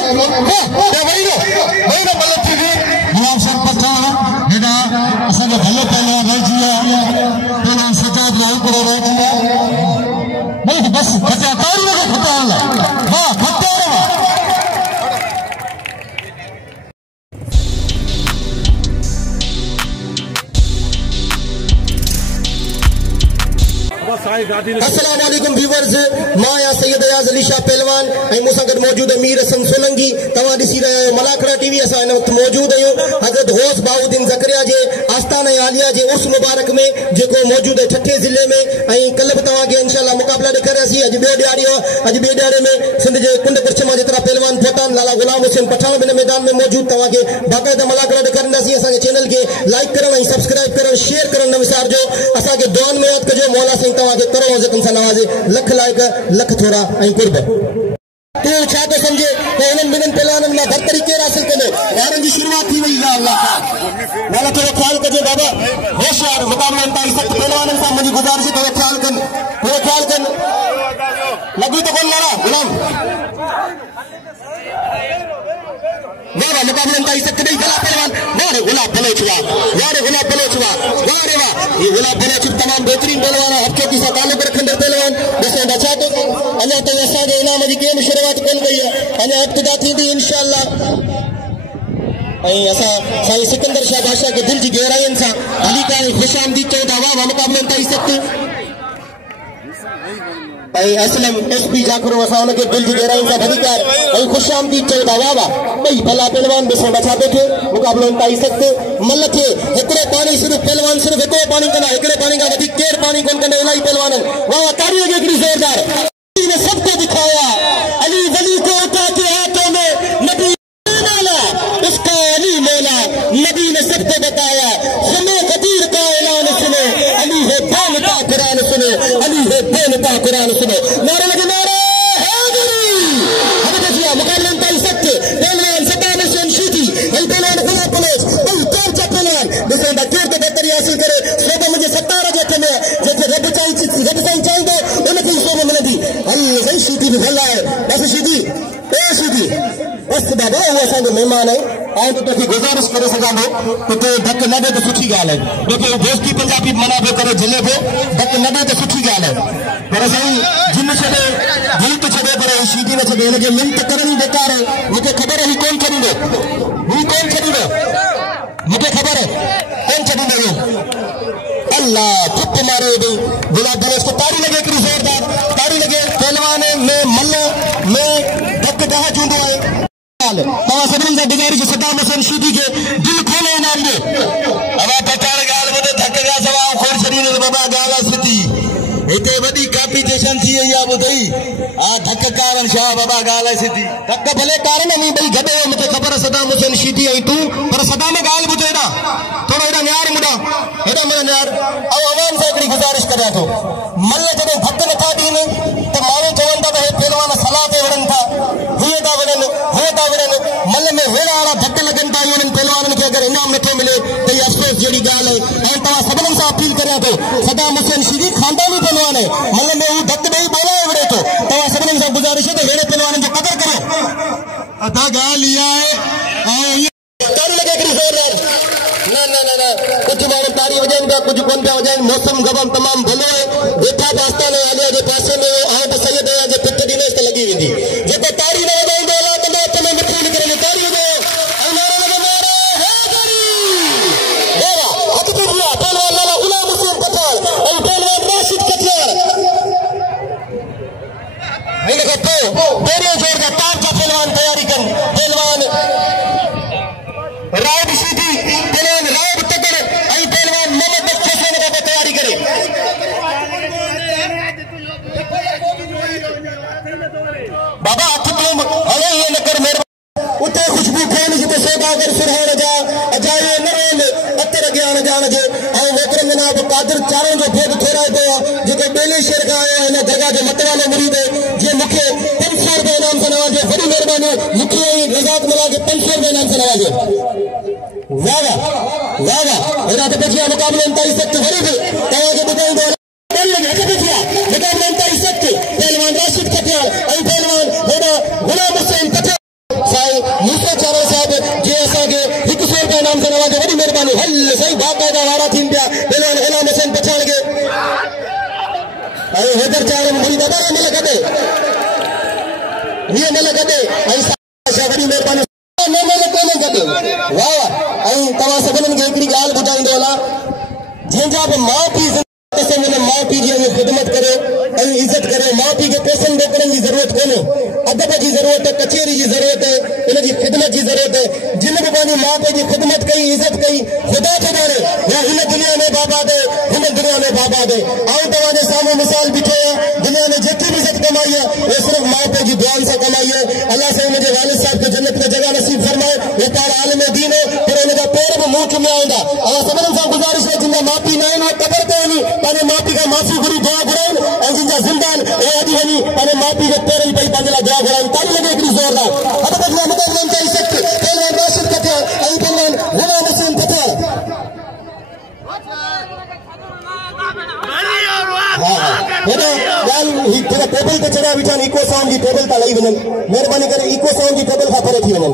अस्सलाम वालेकुम व्यूअर्स, मां या सैयद अयाज अली शाह पहलवान ऐं मूंसां गॾु मौजूद है मीर हसन सोलंकी। तव्हां ॾिसी रहिया आहियो मलाखड़ा टीवी। असां हिन वक़्तु मौजूद आहियूं हज़रत गौस बाउद्दीन ज़करिया जे आस्थान आलिया जे उर्स मुबारक में, जेको मौजूद है ठठे ज़िले में। ऐं कल्ह बि तव्हांखे इंशाअल्लाह मुक़ाबला ॾेखारियासीं। अॼु ॿियो ॾियारी आहे। अॼु ॿिए ॾियारे में सिंध जे कुंड कुर्छमा जेतिरा पहलवान पहुता आहिनि, लाला गुलाम हुसैन पठान बि हिन मैदान में मौजूद। तव्हांखे बाक़ाइदा मलाखड़ा ॾेखारींदासीं। असांजे चैनल खे लाइक करणु ऐं सब्सक्राइब करणु शेयर करणु न विसारजो। असांखे दुआनि में यादि कजो। मौला साईं तव्हांखे करोड़ों ज़तन सां नवाज़े। लख लाइक, लख थोरा ऐं कुर्ब। तू छा तो समझे त हिननि ॿिन्हिनि पहलवाननि मां बरतरी केरु हासिल कंदो? ॿारनि जी शुरूआत थी वई आहे। अल्लाह नाला थोरो ख़्यालु कजो बाबा। होशियार मुक़ाबलनि ताईं सख़्तु पहलवाननि सां मुंहिंजी गुज़ारिश, थोरो ख़्यालु कनि, थोरो ख़्यालु कनि। लॻी त कोन नाला गुलाम वाह मुक़ाबलनि ताईं सख़्तु ॾेई भला पहलवान। वाह रे गुलाब बलोच, वाह वाह रे गुलाब बलोच, वाह वाह रे वाह। ये गुलाब बलोच तमामु बहितरीन पहलवान आहे, हक़ीक़ी सां तालुक़ रखंदड़ पहलवान। ॾिसो त छा थो अञा ताईं असांजे इनाम जी कंहिं बि शुरूआत कोन कई आहे। अञा इब्तिदा थींदी इंशाअल्लाह। ऐं असां साईं सिकंदर शाह बादशाह खे दिलि जी गहराइयुनि सां हली करे ख़ुशि आमदीद चऊं था। वाह वाह मुक़ाबलनि ताईं सख़्तु। ऐं असलम एसपी जाकरो असां हुनखे दिलि जी गहराइयुनि सां भली कर ऐं ख़ुशि आमदीद चऊं था। वाह वाह ॿई भला पहलवान ॾिसो छा थो थिए। मुक़ाबलनि ताईं सख़्तु। मल खे हिकिड़ो पाणी सिर्फ़ु पहलवान सिर्फ़ु हिकिड़ो पाणी कंदा, हिकिड़े पाणी खां वधीक केरु पाणी कोन कंदा इलाही पहलवाननि। वाह वाह ताड़ीअ खे हिकिड़ी ज़ोरदार। ने सबको दिखाया अली वली को के हाथों में नबी मौला, उसका अली मौला। नबी ने सबको बताया सुनो कदीर का ऐलान सुनो, अली है बेनता कुरान सुनो, अली है बेनता कुरान सुनो। नारे लगे नारे हैदरी। हमें देखिए मुक़ाबले ताईं सख्त पहलवान सदाम हुसैन शीठी ऐं पहलवान गुलाब बलोच ॿई चर्चा पहलवान। ॾिसो था केरु त बहितरी हासिल करे। शोभा मुंहिंजे सतार जे हथ में आहे। जेके रब साईं चाहींदो उनखे ई शोभा मिलंदी। हल सही शीधी भी भला है। बस शीधी ए शीधी बस बाबा वो असांजो महिमान है। ऐं तो तोखे गुज़ारिश करे सघां थो त तूं धक न ॾे त सुठी ॻाल्हि आहे। जेके दोस्ती पंजाबी मना पियो करे झिले पियो, धक न ॾे त सुठी ॻाल्हि आहे। पर साईं जिन छॾे गीत छॾे पर शीधी न छॾे, हिनखे मिनत करणी बेकार आहे। मूंखे ख़बर आहे ही कोन छॾींदो, ही कोन छॾींदो, मूंखे ख़बर आहे कोन छॾींदो। अल्लाह चुप मारे ॾे गुलाब बलोच को ताड़ी लगे हिकिड़ी ज़ोरदार ताड़ी लगे। पहलवान में मल में धक कहा चूंदो आहे। तव्हां सभिनी सां गुज़ारिश सदाम हुसैन शीधी खे दिलि खोले इनाम ॾियो। अवा पठाण ॻाल्हि ॿुधो, धक खां सवाइ खोड़ छॾींदो बाबा ॻाल्हि आहे सिधी। हिते वॾी कॉम्पिटिशन थी वई आहे ॿुधई। हा धक कारण छा बाबा ॻाल्हि आहे सिधी। धक भले कारण नी ॿई गॾु हो, मूंखे ख़बर आहे सदाम हुसैन शीधी ऐं तूं। पर सदाम ॻाल्हि ॿुधो हेॾा थोरो हेॾा न्यार मुंडा हेॾा मुंडा न्यार। ऐं अवाम सां हिकिड़ी गुज़ारिश करियां थो, मल जॾहिं धक नथा ॾियनि त माण्हू चवनि था त हे पहलवान सलाह ते विढ़नि था, हीअं था विढ़नि हो था विढ़नि। मल में हेड़ा वारा धक लॻनि था। उन्हनि पहलवाननि खे अगरि इनाम नथो मिले त इहा अफ़सोस जहिड़ी ॻाल्हि आहे। ऐं तव्हां सभिनीनि सां अपील करियां थो, सदाम हुसैन शीधी खानदानी पहलवान आहे। मल में हू धक ॾेई ॿोलाए विढ़े थो। तव्हां सभिनीनि सां गुज़ारिश आहे त अहिड़े पहलवाननि जो क़दुरु करो। अदा ॻाल्हि इहा आहे। ताड़ी लॻे हिकिड़ी ज़ोरदार। न न न न कुझु माण्हू ताड़ी वॼाइनि पिया, कुझु कोन पिया वॼाइनि। मौसम गवम तमामु भलो आहे। वेठा बि आस्थान आलिया जे पासे में हाणे त सैयद अयाज जे पिट ॾींदुसि त लॻी वेंदी। जेको ताड़ी न वॼाईंदो अलाह कंदो हथ में मिठी निकिरंदी। ताड़ी वॼायो ऐं नारो लॻो नारे हैदरी। वाह वाह हक़ थी विया पहलवान लाला गुलाम हुसैन पठान ऐं पहलवान राशिद कटियार। हिन खां पोइ पहिरियों जोर जा तार जा पहलवान तयारी कनि। पहलवान रायब शीधी, पहलवान रायब तकड़ ऐं पहलवान मोहम्मद हुसैन खां तयारी करे। बाबा हथ तो हलो ये न कर मेरे उते खुशबू फैल जिते सौदागर सुरहान जा अजाए न रोल अतर ज्ञान जान जे। ऐं मोहतरम जनाब कादिर चारों जो भेद थोराए पियो आहे, जेको ॿेले शहर खां आया हिन दरगाह जो मतवालो मुरीद जे मूंखे 500 रुपया इनाम सां नवाज़ियो। वॾी महिरबानी मूंखे ऐं रज़ाक मला खे 500 रुपया इनाम सां नवाज़ियो। वाह वाह वाह वाह। हेॾा त बचिया मुक़ाबलनि ताईं सख़्तु वरी बि तव्हांखे ॿुधाईंदो मुक़ाबलनि ताईं सख़्तु पहलवान राशिद कटियार ऐं पहलवान हेॾा गुलाम हुसैन पठान। साईं हैदर चाहे मुरी दादा मल कदे ये मल कदे ऐसा बड़ी मेहरबानी न मल कोने कदे वाह ऐं तवा सगन के एकड़ी गाल बुझाइंदो होला जेंजा पे मां पी मां पी जी खिदमत करे इज्जत करे मां पी के पैसन मोकलण की जरूरत कोने अदब की जरूरत है कचेरी की जरूरत है इन खिदमत की जरूरत है जिन भी पंहिंजी मां पी की खिदमत कई इज्जत कई खुदा खे ॼाणे वो हिन दुनिया में बाबाद है हिन दुनिया में बाबाद है आऊं तव्हांजे साम्हूं मिसाल बीठो आहियां दुनिया में जेकी भी इज्जत कमाई है वो सिर्फ मां पी की दुआनि सां कमाई है अल्लाह से मुझे वालिद साहब के जन्नत में जगह नसीब फरमाए वो पाण आलिम दीन है पर उनका पेर भी मुंह चुमिया हूंदा असां सभिनीनि सां गुज़ारिश है जिनका मां पी न आहिनि क़बर ते वञी पंहिंजे माउ पीउ खां माफ़ी घुरी दुआ घुराइनि ऐं जिनजा ज़िंदा आहिनि उहे अॼु वञी पंहिंजे माउ पीउ जे पेरनि पई पंहिंजे लाइ दुआ घुराइनि ताली लॻे हिकिड़ी ज़ोरदार पहलवान राशिद कटियार ऐं पहलवान गुलाम हुसैन कटियार टेबल ते चढ़िया बीठा इको साउंड की टेबल था लही वञनि महिरबानी करे इको साउंड की टेबल खां परे थी वञनि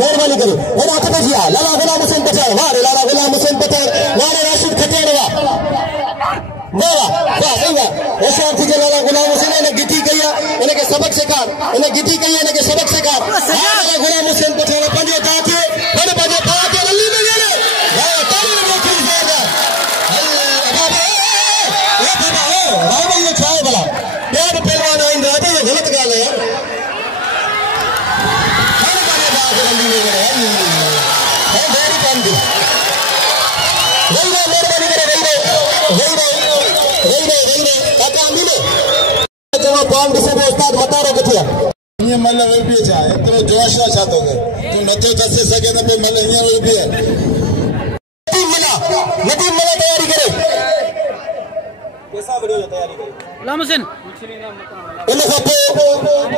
महिरबानी करे हेॾा हथ पइजी आहे लाला गुलाम हुसैन कटियार वाह रे लाला गुलाम हुसैन कटियार वाह रे राशिद कटियार वाह वाह वाह सही वाह होशियार थी लाला गुलाम हुसैन ने गिटी कई आहे इनके सबक सिखार इन गिटी कई इनके सबक सिखार लाला गुलाम हुसैन कटियार पंहिंजो था थे पंहिंजे था थे रली में ॾियण वाह ताली मोकिली ज़ोरदार बाबा ये छा है भला ॿिया बि पहलवान आहिनि राजा ये ग़लति ॻाल्हि है जोश छा थो तूं नथो दसे सघे त पोइ मल हीअं वेही बीहे नदीम मला तयारी करे पैसा वीडियो तयारी करे गुलाम हुसैन इन खां पोइ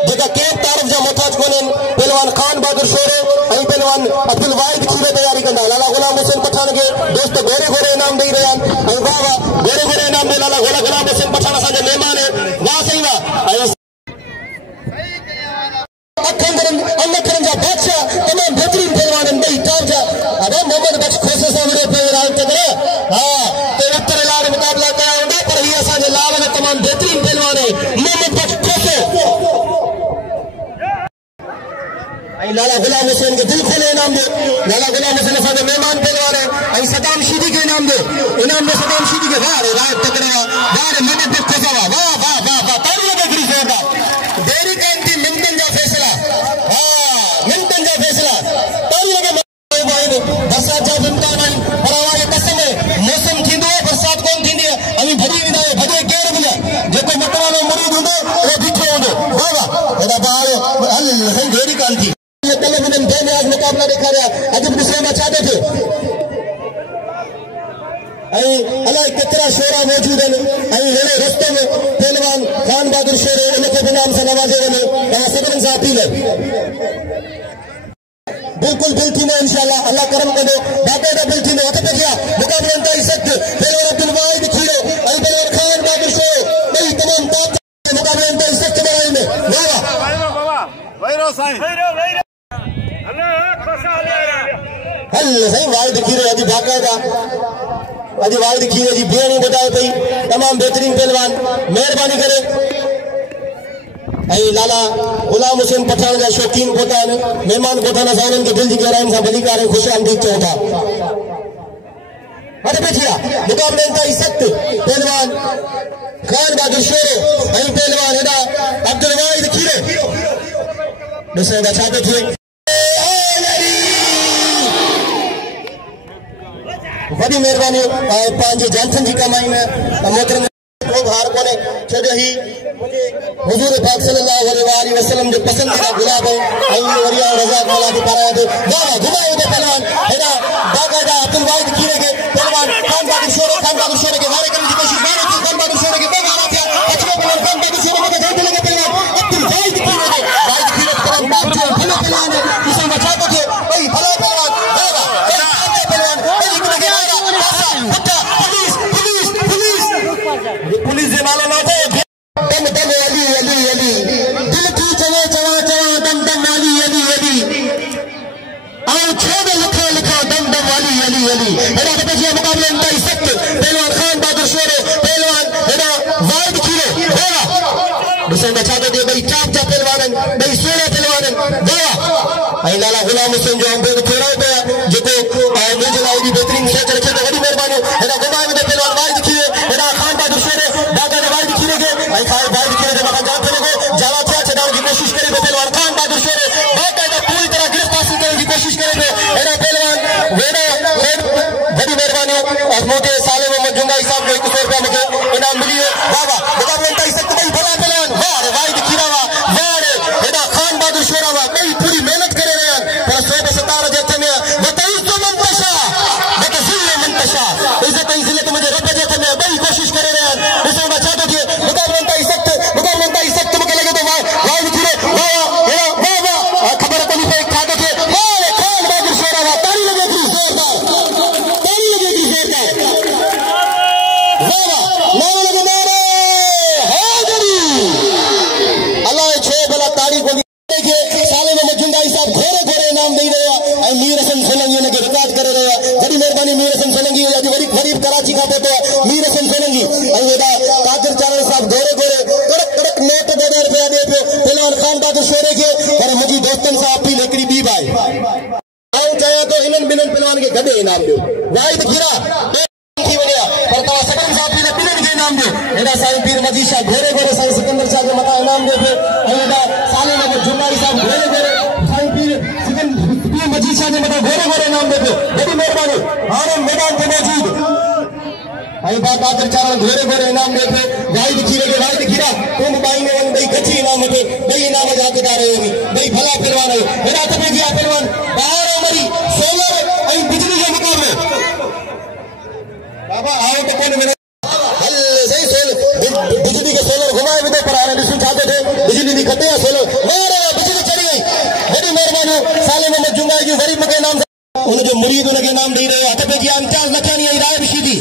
जेका केर तारीफ़ जा मोहताज कोन्हनि पहलवान खान बहादुर शोरे ऐं पहलवान अब्दुल वाहिद खीरे तयारी कंदा लाला गुलाम हुसैन पठान के दोस्त गोरे गोरे इनाम ॾेई रहिया आहिनि ऐं वाह वाह गोरे गोरे इनाम ॾे लाला गुलाम हुसैन पठान असांजा महिमान आहिनि वाह सही वाह ऐं अखंडरन जा बादशाह तमाम बेहतरीन पहलवान ॿई टॉप जा अरे मोहम्मद बख्श खोसे सां विड़े पे राउंड करे हां ते उत्तर लाड़ मुकाबला कया हूंदा पर ही असांजे लाल में तमाम बेहतरीन पहलवान है मोहम्मद बख्श खोसे ऐं लाला गुलाम हुसैन के दिल खोले इनाम दे लाला गुलाम हुसैन असांजा मेहमान पहलवान है ऐं सदाम शीदी के इनाम दे सदाम शीदी के वाह रे राज तकड़ा वाह रे मोहम्मद बख्श खोसा वाह वाह वाह वाह ताली लगे गिरी जोरदार देरी कन थी मिनटन जा फैसला मिनटन जा फैसला ताली लगे बरसात जा इम्कान आहिनि पर हवाए कसम मौसम थींदो बरसात कोन थींदी अभी भॼी वेंदा भॼे केर बि न जेको मकड़ा में मुरीद हूंदो उहो बीठो हूंदो वाह वाह हेॾा ॿार हल साईं देरी कान थी कल हुननि बेनियाज़ मुक़ाबला ॾेखारिया अॼु बि ॾिसो मां छा थो थिए ऐं अलाए केतिरा शोरा मौजूद आहिनि ऐं हिन रस्ते में पहलवान खान बहादुर शोरे उनखे बि इनाम सां नवाज़े वञे तव्हां सभिनीनि सां अपील बिल्कुल दिल थी इंशाल्लाह अल्लाह करम कंदो बाक़ायदा दिल थी हथ पे गया मुकाबले इंतहाई सख्त पहलवान अब्दुल वाहिद खीरो ऐं पहलवान खान बहादुर शोरे ॿई तमाम टॉप मुकाबले इंतहाई सख्त लड़ाई में वाह वाह वैरो साईं हल साईं वाहिद खीरो अॼु बाक़ायदा अॼु वाहिद खीरे जी भेण ॿुधाए पई तमाम बेहतरीन पहलवान महिरबानी करे ऐं लाला गुलाम हुसैन पठान जा शौक़ीन कोटा आहिनि महिमान कोटा असां उन्हनि खे दिलि जी गहराइनि सां भली करे ख़ुशि आमदीद चऊं था हथ पे थिया मुक़ाबले इंतहाई सख्त पहलवान खान बहादुर शोरे ऐं पहलवान हेॾा अब्दुल वाहिद खीरे ॾिसो था छा थो थिए वॾी महिरबानी पंहिंजे जांचनि जी कमाई में मोहतरम हार कोने छो जो ही मुझे हुजूर पाक सल्लल्लाहु अलैहि वसल्लम जो पसंदीदा गुलाब है ऐं वरिया रज़ाक मौला के पारां ते वाह घुमाए दे पहलवान हेडा बाकायदा अब्दुल वाहिद खीरे के पहलवान खान बहादुर शोरे के वारे करने की कोशिश वारे थी खान बहादुर शोरे के बेगाना था अचरो पहलवान खान बहादुर शोरे के घंटे लगे पहलवान अब्दुल वाहिद खीरे तरफ बात जो भले पहलवान किसी में चाहते थे भाई भला पहलवान वाह पहलवान एक लगे पासा हटा पुलिस जे नालो ना दे दम दम अली अली अली दिल की चवे चवा चवा दम दम अली अली अली आओ छेद लिखा लिखा दम दम अली अली अली हेडा के पीछे मुकाबले इंतहाई सख्त पहलवान खान बहादुर शोरे पहलवान हेडा वाहिद खीरे हेडा ॾिसो त छा थो थिए भई चाप जा पहलवान आहिनि भई सुहिणा पहलवान आहिनि वाह ऐं लाला गुलाम हुसैन जो अंबेद थोरा पिया जेको मुंहिंजे लाइ एॾी बहितरीन सोच रखे थो वॾी महिरबानी हेॾा घुमाए वेंदो पहलवान वाहिद खीरे हेॾा खान बहादुर शेरे दादा ने वाहिद खीरे खे ऐं वाहिद खीरे जे मथां जाम फिरे जाला थिया छॾाइण जी कोशिशि करे थो पहलवान खान बहादुर शेरे बाक़ाइदा पूरी तरह गिरफ़्त हासिल करण जी कोशिशि करे थो हेॾा पहलवान वॾी महिरबानी मूंखे साले में जुंगाई साहब को 100 रुपया मूंखे इनाम मिली वियो वाह वाह मुक़ाबले ताईं सख्त ॿई भला पहलवान वाह रे वाहिद खीरा वाह वाह रे हेॾा खान बहादुर शेरा वाह ॿई पूरी महिनत करे रहिया आहिनि पर 117 जे हथ में इज़त ऐं ज़िलत मुंहिंजे रब जे हथ में ॿई कोशिशि करे रहिया आहिनि ॾिसो था छा थो थिए मुक़ाबलनि ताईं सख़्त मूंखे लॻे थो वाहिद खीरे वाह वाह ख़बर कोन्हे पई छा थो थिए वाह रे खान बहादुर शेरा वाह ताड़ी लॻे थी ज़ोरदार वाह वाह नारो लॻो नारे हैदरी अलाह छो भला ताड़ी कोन्हे साले में जुंगाई साहब घोरे इनाम ॾेई रहिया ऐं मीर हसन सोलंगी हुनखे रिकॉर्ड करे रहिया वॾी महिरबानी मीर हसन सोलंगी अॼु वरी ग़रीब कराची खां पहुतो मीर हसन सोलंगी ऐं हेॾा कादिर चारण साहब घोरे कड़क नोट 1000 रुपया ॾे पियो पहलवान खान बहादुर शेरे खे पर मुंहिंजी दोस्तनि सां अपील हिकिड़ी ॿी बि आहे आऊं चाहियां थो हिननि ॿिन्हिनि पहलवान खे गॾु इनाम ॾियो वाहिद खीरा थी वञे पर तव्हां सभिनी सां अपील ॿिन्हिनि खे इनाम ॾियो हेॾा साईं पीर मजीद शाह घोरे साईं सिकंदर शाह जे मथां इनाम ॾे पियो ऐं हेॾा साले में जुंगाई साहब घोरे साईं पीर मजीद शाह जे मथां घोरे इनाम ॾे पियो वॾी महिरबानी हाणे मैदान ते मौजूद ऐं कादिर चारण घोरे इनाम ॾे पियो वाहिद खीरे खे वाहिद खीरा तूं बाई में वञ ॿई गची इनाम वठो ॿई इनाम जा हक़दार आहियो ॿई भला पहलवान आहियो हेॾा त पइजी आहे पहलवान ॿाहिरि वरी सोलर ऐं बिजली जो मुक़ाबलो बाबा आओ त कोन हल सही बिजली के सोलर घुमाए वेंदो पर हाणे ॾिसूं छा थो थिए बिजली बि खटे आहे सोलर बिजली चढ़ी वई वॾी महिरबानी साले में जुंगाई जी वरी मूंखे इनाम उनजो मुरीद उनखे इनाम ॾेई रहियो हथ पे जी इम्तियाज़ लखियानी ऐं राय बिशीदी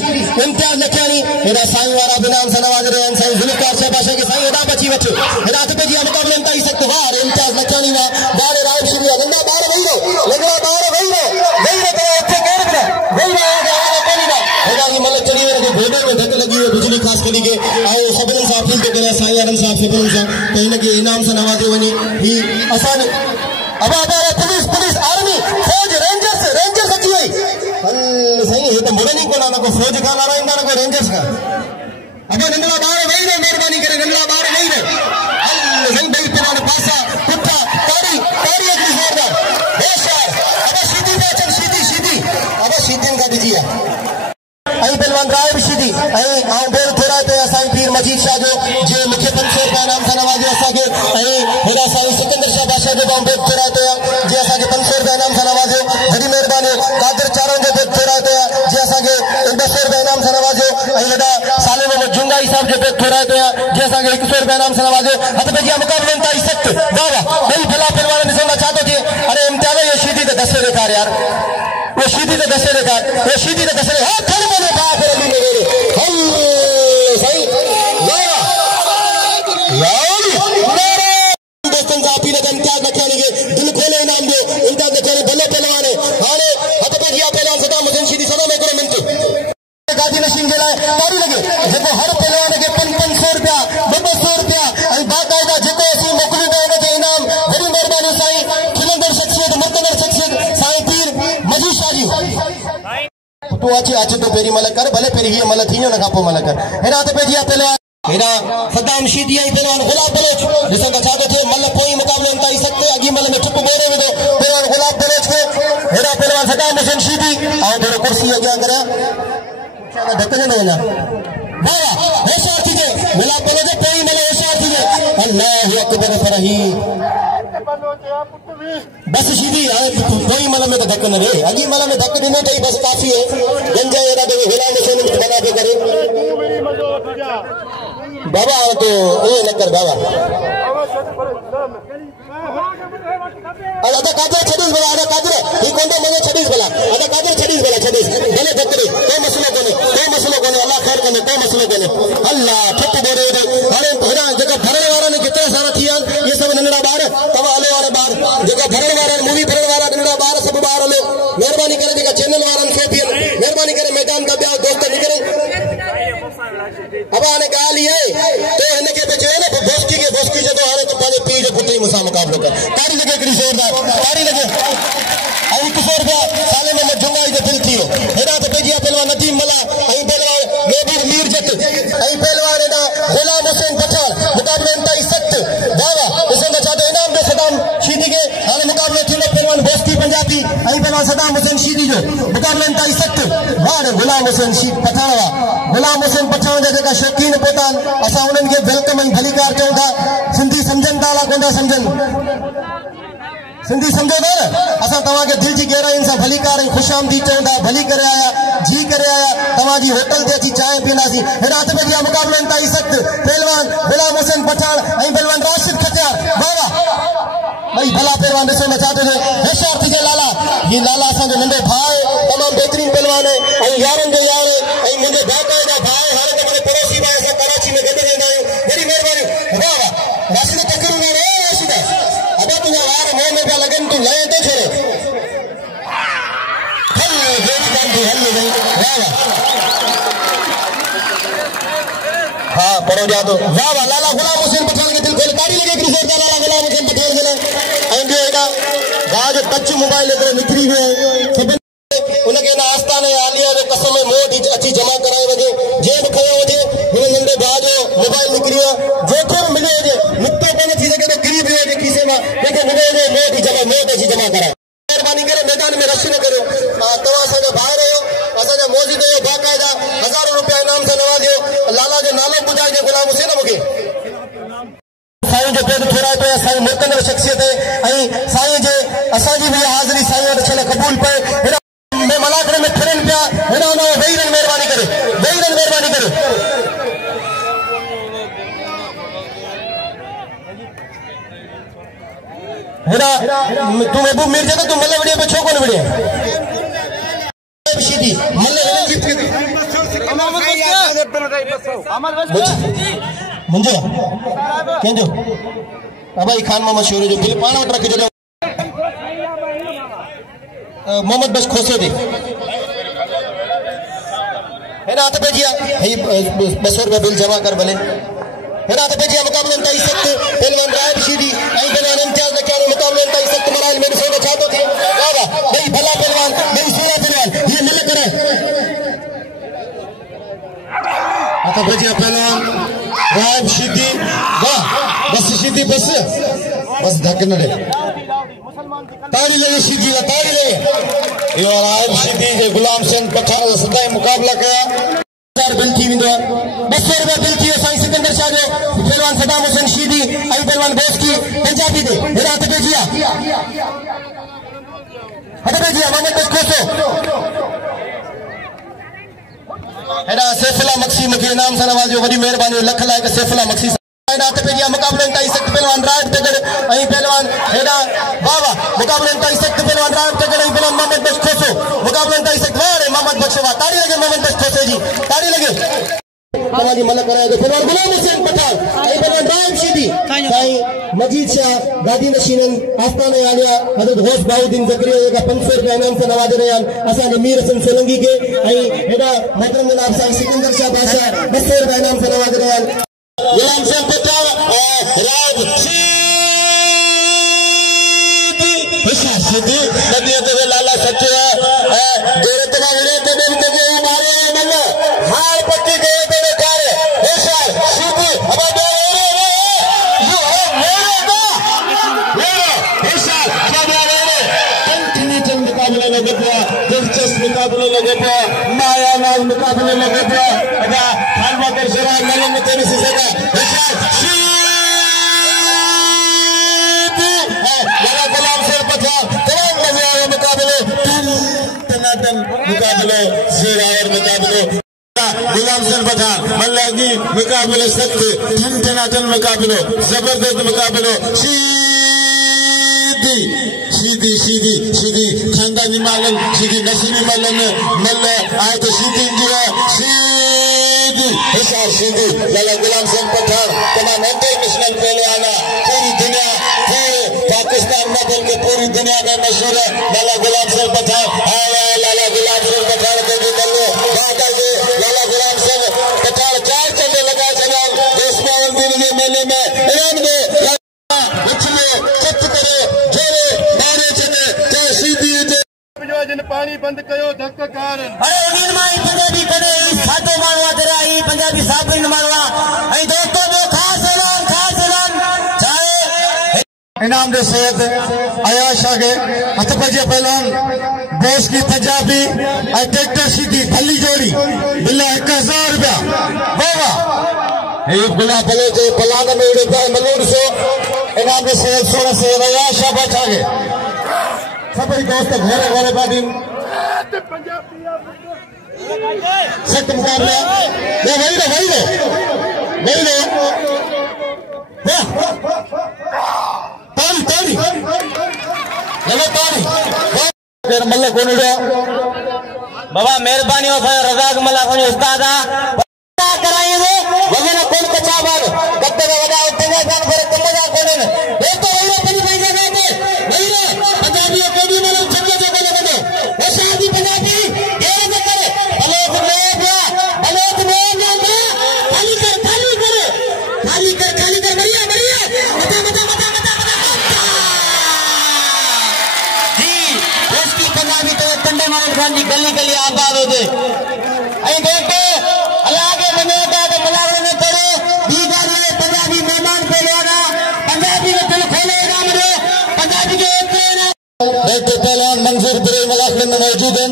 इम्तियाज़ लखियानी हेॾा साईं वारा बि इनाम सां नवाज़ रहिया आहिनि साईं ज़ुल्फ़कार शहबाज़ खे साईं हेॾा बची वठो हेॾा हथ पे जी मुक़ाबलनि ताईं सख़्त वाह इम्तियाज़ लखियानी वाह ॿार राय बिशीदी आहे नंढा ॿार वेही रहो लंगड़ा ॿार वेही रहो उथे केरु न वेही रहो हेॾा जी मल चढ़ी वञे गोॾे में धक लॻी वियो बिजली ख़ासि करी के ऐं सभिनी सां अपील थो करे साईं वारनि सां सभिनी सां त हिनखे इनाम सां नवाज़ियो वञे ही असां पुलिस आर्मी फौज रेंजर्स अची वई हल साईं हे त मुड़नि ई कोन न को फौज खां लड़ाईंदा न को रेंजर्स खां अबा नंढड़ा ॿार वेही रहे महिरबानी करे नंढड़ा ॿार वेही रहे हल साईं ॿई पहलवान पासा पुठा ताड़ी हिकिड़ी ज़ोरदार होशियार अबा सीधी था अचनि सीधी अबा सीधियुनि खां ॾिजी आहे ऐं पहलवान राय बिशीदी ऐं आऊं बेर थोरा ते साईं पीर मजीद शाह जो जे मूंखे 500 रुपया इनाम सां नवाज़ियो असांखे ऐं हेॾा साईं सिकंदर शाह बादशाह जो बेर थोरा ते जे असांखे 500 रुपया इनाम सां नवाज़ियो वॾी महिरबानी कादिर चारण जो बेर थोरा ते जे असांखे 200 रुपया इनाम सां नवाज़ियो ऐं हेॾा साले में जुंगाई साहब जो बेर थोरा ते जे असांखे 100 रुपया इनाम सां नवाज़ियो हथ पे जी मुक़ाबलनि ताईं सख़्त वाह वाह ॿई भला पहलवान ॾिसो था छा थो थिए अरे इम्तियाज़ इहो शीदी ते दसे ॾेखार यार वो शीदी ते दसे ॾेखार हा खड़ बोले बाप रे अली मेरे हल सही दोस्तन सां अपील कनि इम्तियाज़ लखियानी खे दिलि खोले इनाम ॾियो इम्तियाज़ लखियानी भले पहलवान हाणे हथ पे जी पहलवान सदाम हुसैन शीदी सदा में हिकिड़ो मिंट गादी नशीन जे लाइ ताड़ी लॻे जेको हर पहलवान खे 500 रुपया 200 रुपया ऐं बाक़ाइदा जेको असीं मोकिलियूं था हुनखे इनाम वॾी महिरबानी साईं खिलंदड़ शख़्सियत मुक़दर शख़्सियत साईं पीर मजीद शाह जी तूं अचे तो पहिरीं मल कर भले पहिरीं हीअ मल थी हुन खां पोइ मल कर हेॾा त पइजी आहे पहलवान हेॾा सदाम शीदी ऐं पहलवान गुलाब बलोच ॾिसो त छा थो थिए मल पोइ मुक़ाबलनि ताईं सख़्त अॻी मल में टुप ॿोड़े वेंदो पहलवान गुलाब बलोच खे हेॾा पहलवान सदाम हुसैन शीदी ऐं थोरो कुर्सी अॻियां करियां धक न वञा वाह होशियार थी थिए गुलाब बलोच पोइ मल होशियार थी थिए अल्लाहु अकबर फरही बस शीदी कोई मल में तो धक न ॾे अॻी मल में धक ॾिनो अथई बस काफ़ी है गंज हेॾा हेॾा मुसलमान बना पे करे बाबा तो ये न कर बाबा अदा कादर छडीस भला अदा कादर ही कोंडो मने छडीस भला अदा कादर छडीस भले धक दे कोई मसलो कोने अल्लाह खैर करे कोई मसलो कोने अल्लाह ठप बोरे हाणे हेडा जेका भरण वारा ने केतरा सारा थिया ये सब नंढड़ा बार तवा हले वारा बार जेका भरण वारा मूवी भरण वारा नंढड़ा बार सब बार हले मेहरबानी करे जेका चैनल वारन से भी मेहरबानी करे मैदान का ॿिया दोस्त निकरे अब आने गाल ये तो इनके पे जो है ना दोस्ती के थे मुसा मुकाबलो कर तारी लगे कड़ी जोरदार तारी लगे आई 100 रुपया साले में जुंगाई जो दिल थियो हेडा तो पेजिया पहलवान नदीम मला आई पहलवान मेबूर मीर जट आई पहलवान एडा गुलाम हुसैन पठान मुकाबले इंतई सख्त वाह हुसैन का चाहते इनाम दे सदाम शीदी के हाल मुकाबले थींदो पहलवान बोस्ती पंजाबी आई पहलवान सदाम हुसैन शीदी जो मुकाबले इंतई सख्त वाह गुलाम हुसैन शीद पठान गुलाम हुसैन पठान जेका शौकीन पोतान असा उन्हनि खे वेलकम ऐं भलीकार चऊं था सिंधी सम्झनि था कोन सम्झनि सिंधी समझो था न असां तव्हांखे दिलि जी गहराइयुनि सां भलीकार ऐं ख़ुशि आमदीद चऊं था भली करे आया जी करे आया तव्हांजी होटल ते अची चांहि पीअंदासीं हेॾा हथ में मुक़ाबले इंतई सख़्त पहलवान गुलाम हुसैन पठान ऐं पहलवान राशिद खटियार वाह वाह भई भला पहलवान ॾिसो न छा थो थिए होशियार थीजे लाला ही लाला असांजो नंढो भाउ आहे तमामु बहितरीन पहलवान आहे ऐं यारनि जो यार ऐं मुंहिंजे भाउ जा भाउ हाणे त मुंहिंजे पड़ोसी भाउ असां कराची में गॾु रहंदा आहियूं वॾी महिरबानी वाह वाह राशिद तकरूं वारो राशिद अब तुझा वार मुंह में पिया लगन तू लए तो छोड़े हल्ले गोरी बांधी हल्ले गई वाह वाह हाँ पढ़ो जा तो वाह वाह लाला गुलाम हुसैन पठान के दिल खोल ताड़ी लगे कि जोरदार लाला गुलाम हुसैन पठान के ऐं ॿियो हेॾा गाह जो टच मोबाइल एतिरो निकिरी वियो आहे उनखे हिन आस्थाने आलिया जो कसम मोट अची जमा कराए वञे जंहिं बि खयो हुजे हिन नंढे भाउ जो मोबाइल निकिरी वियो जेको बि मिलियो हुजे निकितो कोन थी सघे त किरी पियो हुजे खीसे मां जेको मिलियो हुजे मोट अची जमा कराए महिरबानी करे मैदान में रश न करियो तव्हां असांजो भाउ रहियो असांजा मौजूद आहियो बाक़ाइदा हज़ारों रुपया इनाम सां नवाज़ियो लाला जो नालो ॿुधाइजो गुलाम हुसैन मूंखे साईं जो पेट थोड़ा पे साईं मुर्तनर शख्सियत है ऐं साईं जे असांजी बि हाज़िरी साईं वटि छल क़बूल पए में मलाखड़े में फिरन पिया हेॾा न वेही रहनि महिरबानी करे हेॾा तू महबूब मीर जगह तू मल विड़े पे छो कोन विड़े शीदी मल मुंहिंजो कंहिंजो अबाई खान मोहम्मद शोरे जो बिल पाण वटि रखिजो मोहम्मद बस खोसे दे हेॾा हथ पेजिया 200 रुपया बिल जमा कर भले हेॾा हथ पेजिया मुक़ाबले इंतई सख़्त पहलवान रायब शीदी ऐं पहलवान इम्तियाज़ नकियानी मुक़ाबले इंतई सख़्त मराइल में ॾिसो त छा थो थिए वाह वाह भई भला पहलवान भई सोला पहलवान ये मिल करे हथ पेजिया पहलवान रायब शीदी वाह बस शीदी बस धक न दे ताड़ी लगे शीदी का ताड़ी लगे यो रायब शीदी के गुलाम हुसैन पठान सदाई मुकाबला कया बिल थी विंदो 200 रुपया बिल थी साईं सिकंदर शाह जो पहलवान सदाम हुसैन शीदी आई पहलवान बोस्की पंजाबी दे हेॾा हथ पेजिया मोहम्मद बस खोसो हेॾा सैफुल्ला मक्सी मूंखे इनाम सां नवाज़ियो वॾी महिरबानी लख लाइक सैफुल्ला मक्सी हेॾा हथ पेजिया मुक़ाबले इंतई सख़्त पहलवान रायब तगड़ ऐं पहलवान हेॾा वाह वाह मुक़ाबले इंतई सख़्त पहलवान रायब तगड़ ऐं पहलवान मोहम्मद बख्श खोसो मुक़ाबले इंतई सख़्त वाह रे मोहम्मद बख्श वाह ताड़ी लगे मोहम्मद बख्श खोसे जी ताड़ी लगे तव्हांजी मल कराए थो पहलवान गुलाम हुसैन पठान ऐं पहलवान रायब शीदी साईं मजीद शाह गादी नशीनन आस्थाने आलिया हज़रत गौस बाउद्दीन ज़करिया जेका 500 रुपया इनाम सां नवाज़े रहिया आहिनि असांजे मीर हसन सोलंकी खे ऐं हेॾा मोहतरम जनाब साईं सिकंदर शाह बादशाह 200 रुपया इनाम सां नवाज़े रहिया आहिनि गुलाम हुसैन पठान रायब शीदी नदियों ते लाला सच्चो है गैरत ना विड़े ते दिन ते मारे मन हार पट्टी गए ते कार होशियार शीदी अब दो यो होशियार अब कंटिन्यूटन मुकाबले लगे पिया दिलचस्प मुकाबले लगे पिया माया नाल मुकाबले लगे पिया अदा खानवाकर शरा नलन में तेरे से सका होशियार मुकाबले गुलाम हुसैन पठान मल्लागी मुकाबले सख्त ठन मुकाबलो जबरदस्त मुकाबलो शीदी खानदानी मालन शीदी नसीबी मलन मल्ल आए तो शीदी शीदी लाला गुलाम हुसैन पठान तमाम इंटरनेशनल पहले आना पूरी दुनिया पूरे पाकिस्तान न बल्कि पूरी दुनिया में मशहूर है लाला गुलाम हुसैन पठान लाला गुलाम हुसैन पठान के भी मल्लो लाला गुलाम हुसैन पठान 4 चंडे लगा चला देश में मेले में इनाम दे चित करे जोरे मारे चने ते सीधी जिन पानी बंद कयो धक कार अरे उन्हीं माई पंजाबी कने सादो मानवा तेरा ई पंजाबी साबिन मानवा ऐ दोस्तों जो खास ऐलान चाहे इनाम दे सैयद अयाश आगे हथपजे पहलवान बोस की पंजाबी ऐ ट्रैक्टर सीधी थली जोड़ी बिल्ला 1000 रुपया बाबा ए गुला भले जे पलान में उड़े पाए मलून सो इनाम दे सैयद 16 से अयाश शाबाश आगे सभी दोस्त घरे घरे बादी सख्त मुकाबला ये वही रे ताली मल्ल कोन बाबा मेहरबानी हो रजाक मल्ला को उस्ताद कराएंगे वगैरह कौन कच्चा बार कत्ते वड़ा उठेगा जान पर कल्ला कोन ये तो वही पड़ी पैसे देते वही रे पंजाबी को भी मालूम छक्के जो कोने बने वो शादी पंजाबी ये न करे भले खाली कर बढ़िया मता जी उसकी पंजाबी तो कंडे मारन खान जी गली गली आबाद हो दे ऐ देखो अल्लाह के बनेगा तो बुलावे में तोड़ो दीगा में पंजाबी मेहमान पहलवाना पंजाबी में दिल खोलेगा मेरे पंजाबी के एक पहलवान मंजूर बुरे मलाक में मौजूद हैं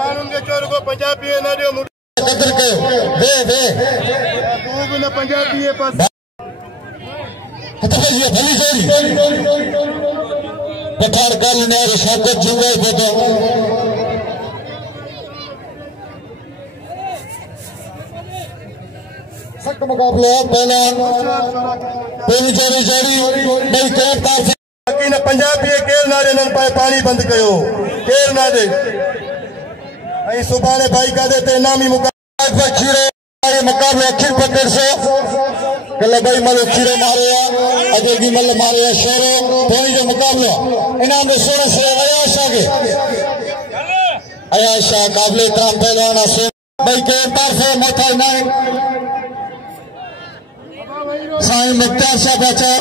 मालूम के चोर को पंजाबी न दियो कदर के दे तू भी न पंजाबी है पास हतफजिया भली जोड़ी पठार काल ने शौकत जुंगाई फोटो सख्त मुकाबला पहलवान पहली जोड़ी नई गिरफ्तार न पंजाबी केर ना दे पाए पानी बंद कयो केर ना दे ऐ सुभाणे भाई का दे ते इनामी मुकाबला खीरे ये मुकाबला अखिल पकड़ से कल भाई मल खीरे मारे अजय भी मल मारे शेरो धोनी जो मुकाबला इनाम में 16 से अयाश आगे अयाश काबिले इकराम पहलवान से भाई के तरफ से मोथा इनाम साईं मुख्तार साहब बचा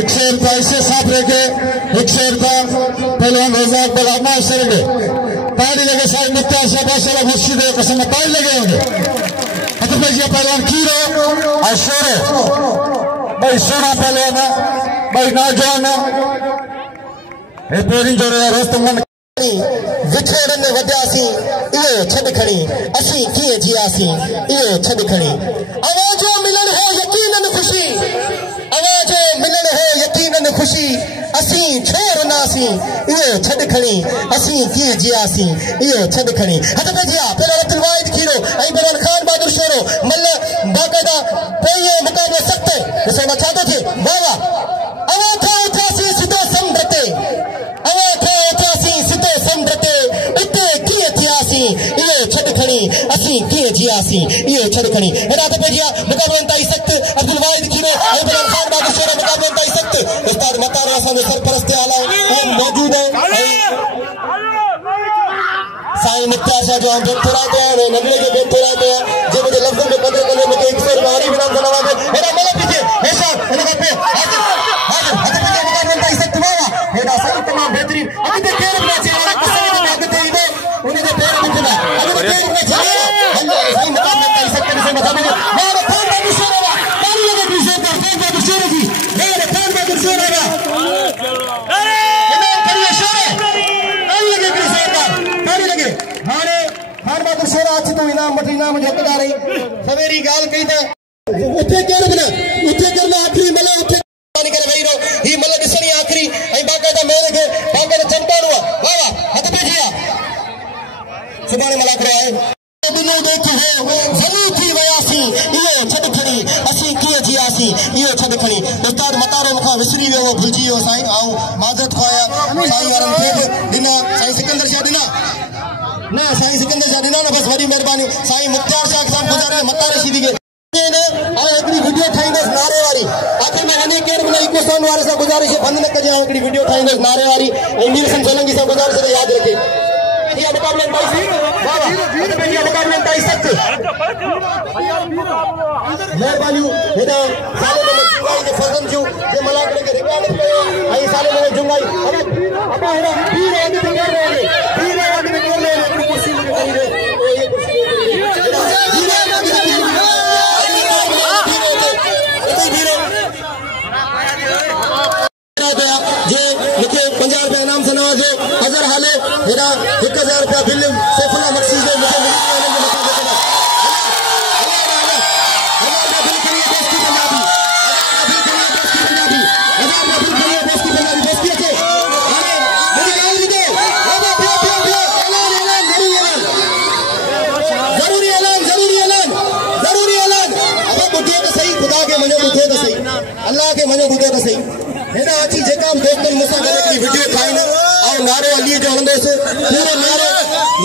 100 रुपया इससे साफ रखे 100 रुपया पहलवान रजाक बलामा से लगे ताली लगे साईं मुख्तार साहब बचा मुर्शिद कसम ताली लगे होंगे हतफजिया पहलवान खीरो और शोरो भाई सोना पहलवान भाई नौजवान ए पेरी जोड़े रोस्तमन विछोड़न में वधियासीं इहो छॾ खणी असीं कीअं जियासीं इहो छॾ खणी आवाज़ो मिलन हो यकीनन खुशी आवाज़ो मिलन हो यकीनन खुशी असीं छो रुनासीं इहो छॾ खणी असीं कीअं जियासीं इहो छॾ खणी हथपजिया पहिरियों अब्दुल वाहिद खीरो ऐं पहिरियों खान बहादुर शेरो मल्ल बाक़ाइदा पोइ मुक़ाबिलो सख़्त ॾिसो न छा थो थिए वाह वाह अवा था उथियासीं सिधो समुंड ते इहो छॾ खणी असीं कीअं जियासीं इहो छॾ खणी हेॾा त पेजिया मुक़ाबलो इंतहाई सख़्त अब्दुल वाहिद खीरो ऐं खान बहादुर शेरो मुक़ाबलो इंतहाई सख़्त उस्ताद मतार असांजो सरपरस्त आला मौजूद है साईं मुख्तार शाह जो हम बेतुरा ते आए नगले के बेतुरा ते जे मुझे लफ्ज़न में कदर करे मुझे 100 रुपया हरी विराम जनाब हेॾा मल पीछे हेशा हिन पे हाजिर हद पे मुक़ाबलो इंतहाई सख़्त वाला हेॾा सही तमाम बेहतरीन अॻिते केर बि अचे कसम में अॻिते ईंदो उन जे पैर में चला अगर पैर में चला हम मुकाबले कर सकते हैं मथा में मेरे खान का दुश्मन है ताली लगे दूसरे पर खान का दुश्मन है मेरे खान का दुश्मन है अरे इधर करिए शेर ताली लगे दूसरे पर ताली लगे हारे खान का दुश्मन आज तो इनाम मत जो कदा रही सवेरी गाल कही था उठे करना आखिरी मले उठे पानी करे वही रो ही मले दिसणी आखिरी ऐ बाकायदा मेरे के बाकायदा चमकारो वाह वाह हथ पे जिया सुभाणे मलाक आए बिनो देख हो जमी थी वयासी इहो छॾ खणी असीं कीअं जियासीं इहो छॾ खणी उस्ताद मतारो मूंखां विसरी वियो भुलिजी वियो साईं ऐं माज़रत खाया साईं वारनि खे बि ॾिना साईं सिकंदर शाह ॾिना न साईं सिकंदर शाह ॾिना न बसि वॾी महिरबानी साईं मुख्तार शाह साहब गुज़ारे मतारे सीधी खे हिकिड़ी वीडियो ठाहींदुसि नारे वारी आख़िर में वञी केरु बि न इको साउंड वारे सां गुज़ारिश बंदि न कजे हिकिड़ी वीडियो ठाहींदुसि नारे वारी ऐं नीलसन सोलंकी सां गुज़ारिश यादि रखे मुकाबले इंतहाई सख़्त महिरबानी हेॾा साले में फज़ल तमाम जो जे मलाकड़े के रिकॉर्ड पे आई साले में जुंगाई अरे अपा हेरा पीर आदमी कर रहे हैं पीर आदमी कर रहे हैं कुर्सी में कहीं रे ये कुर्सी जे मुझे 50 रुपया इनाम से नवाजो अजहर हाले हेरा 1000 रुपया फिल्म सैफुल्लाह मकसूद जो मुझे अल्लाह के मनो बुधो तो सही हेना अची जेका दोस्तन मुसा करे की वीडियो ठाइन और नारो अली जो हंदोस पूरो नारो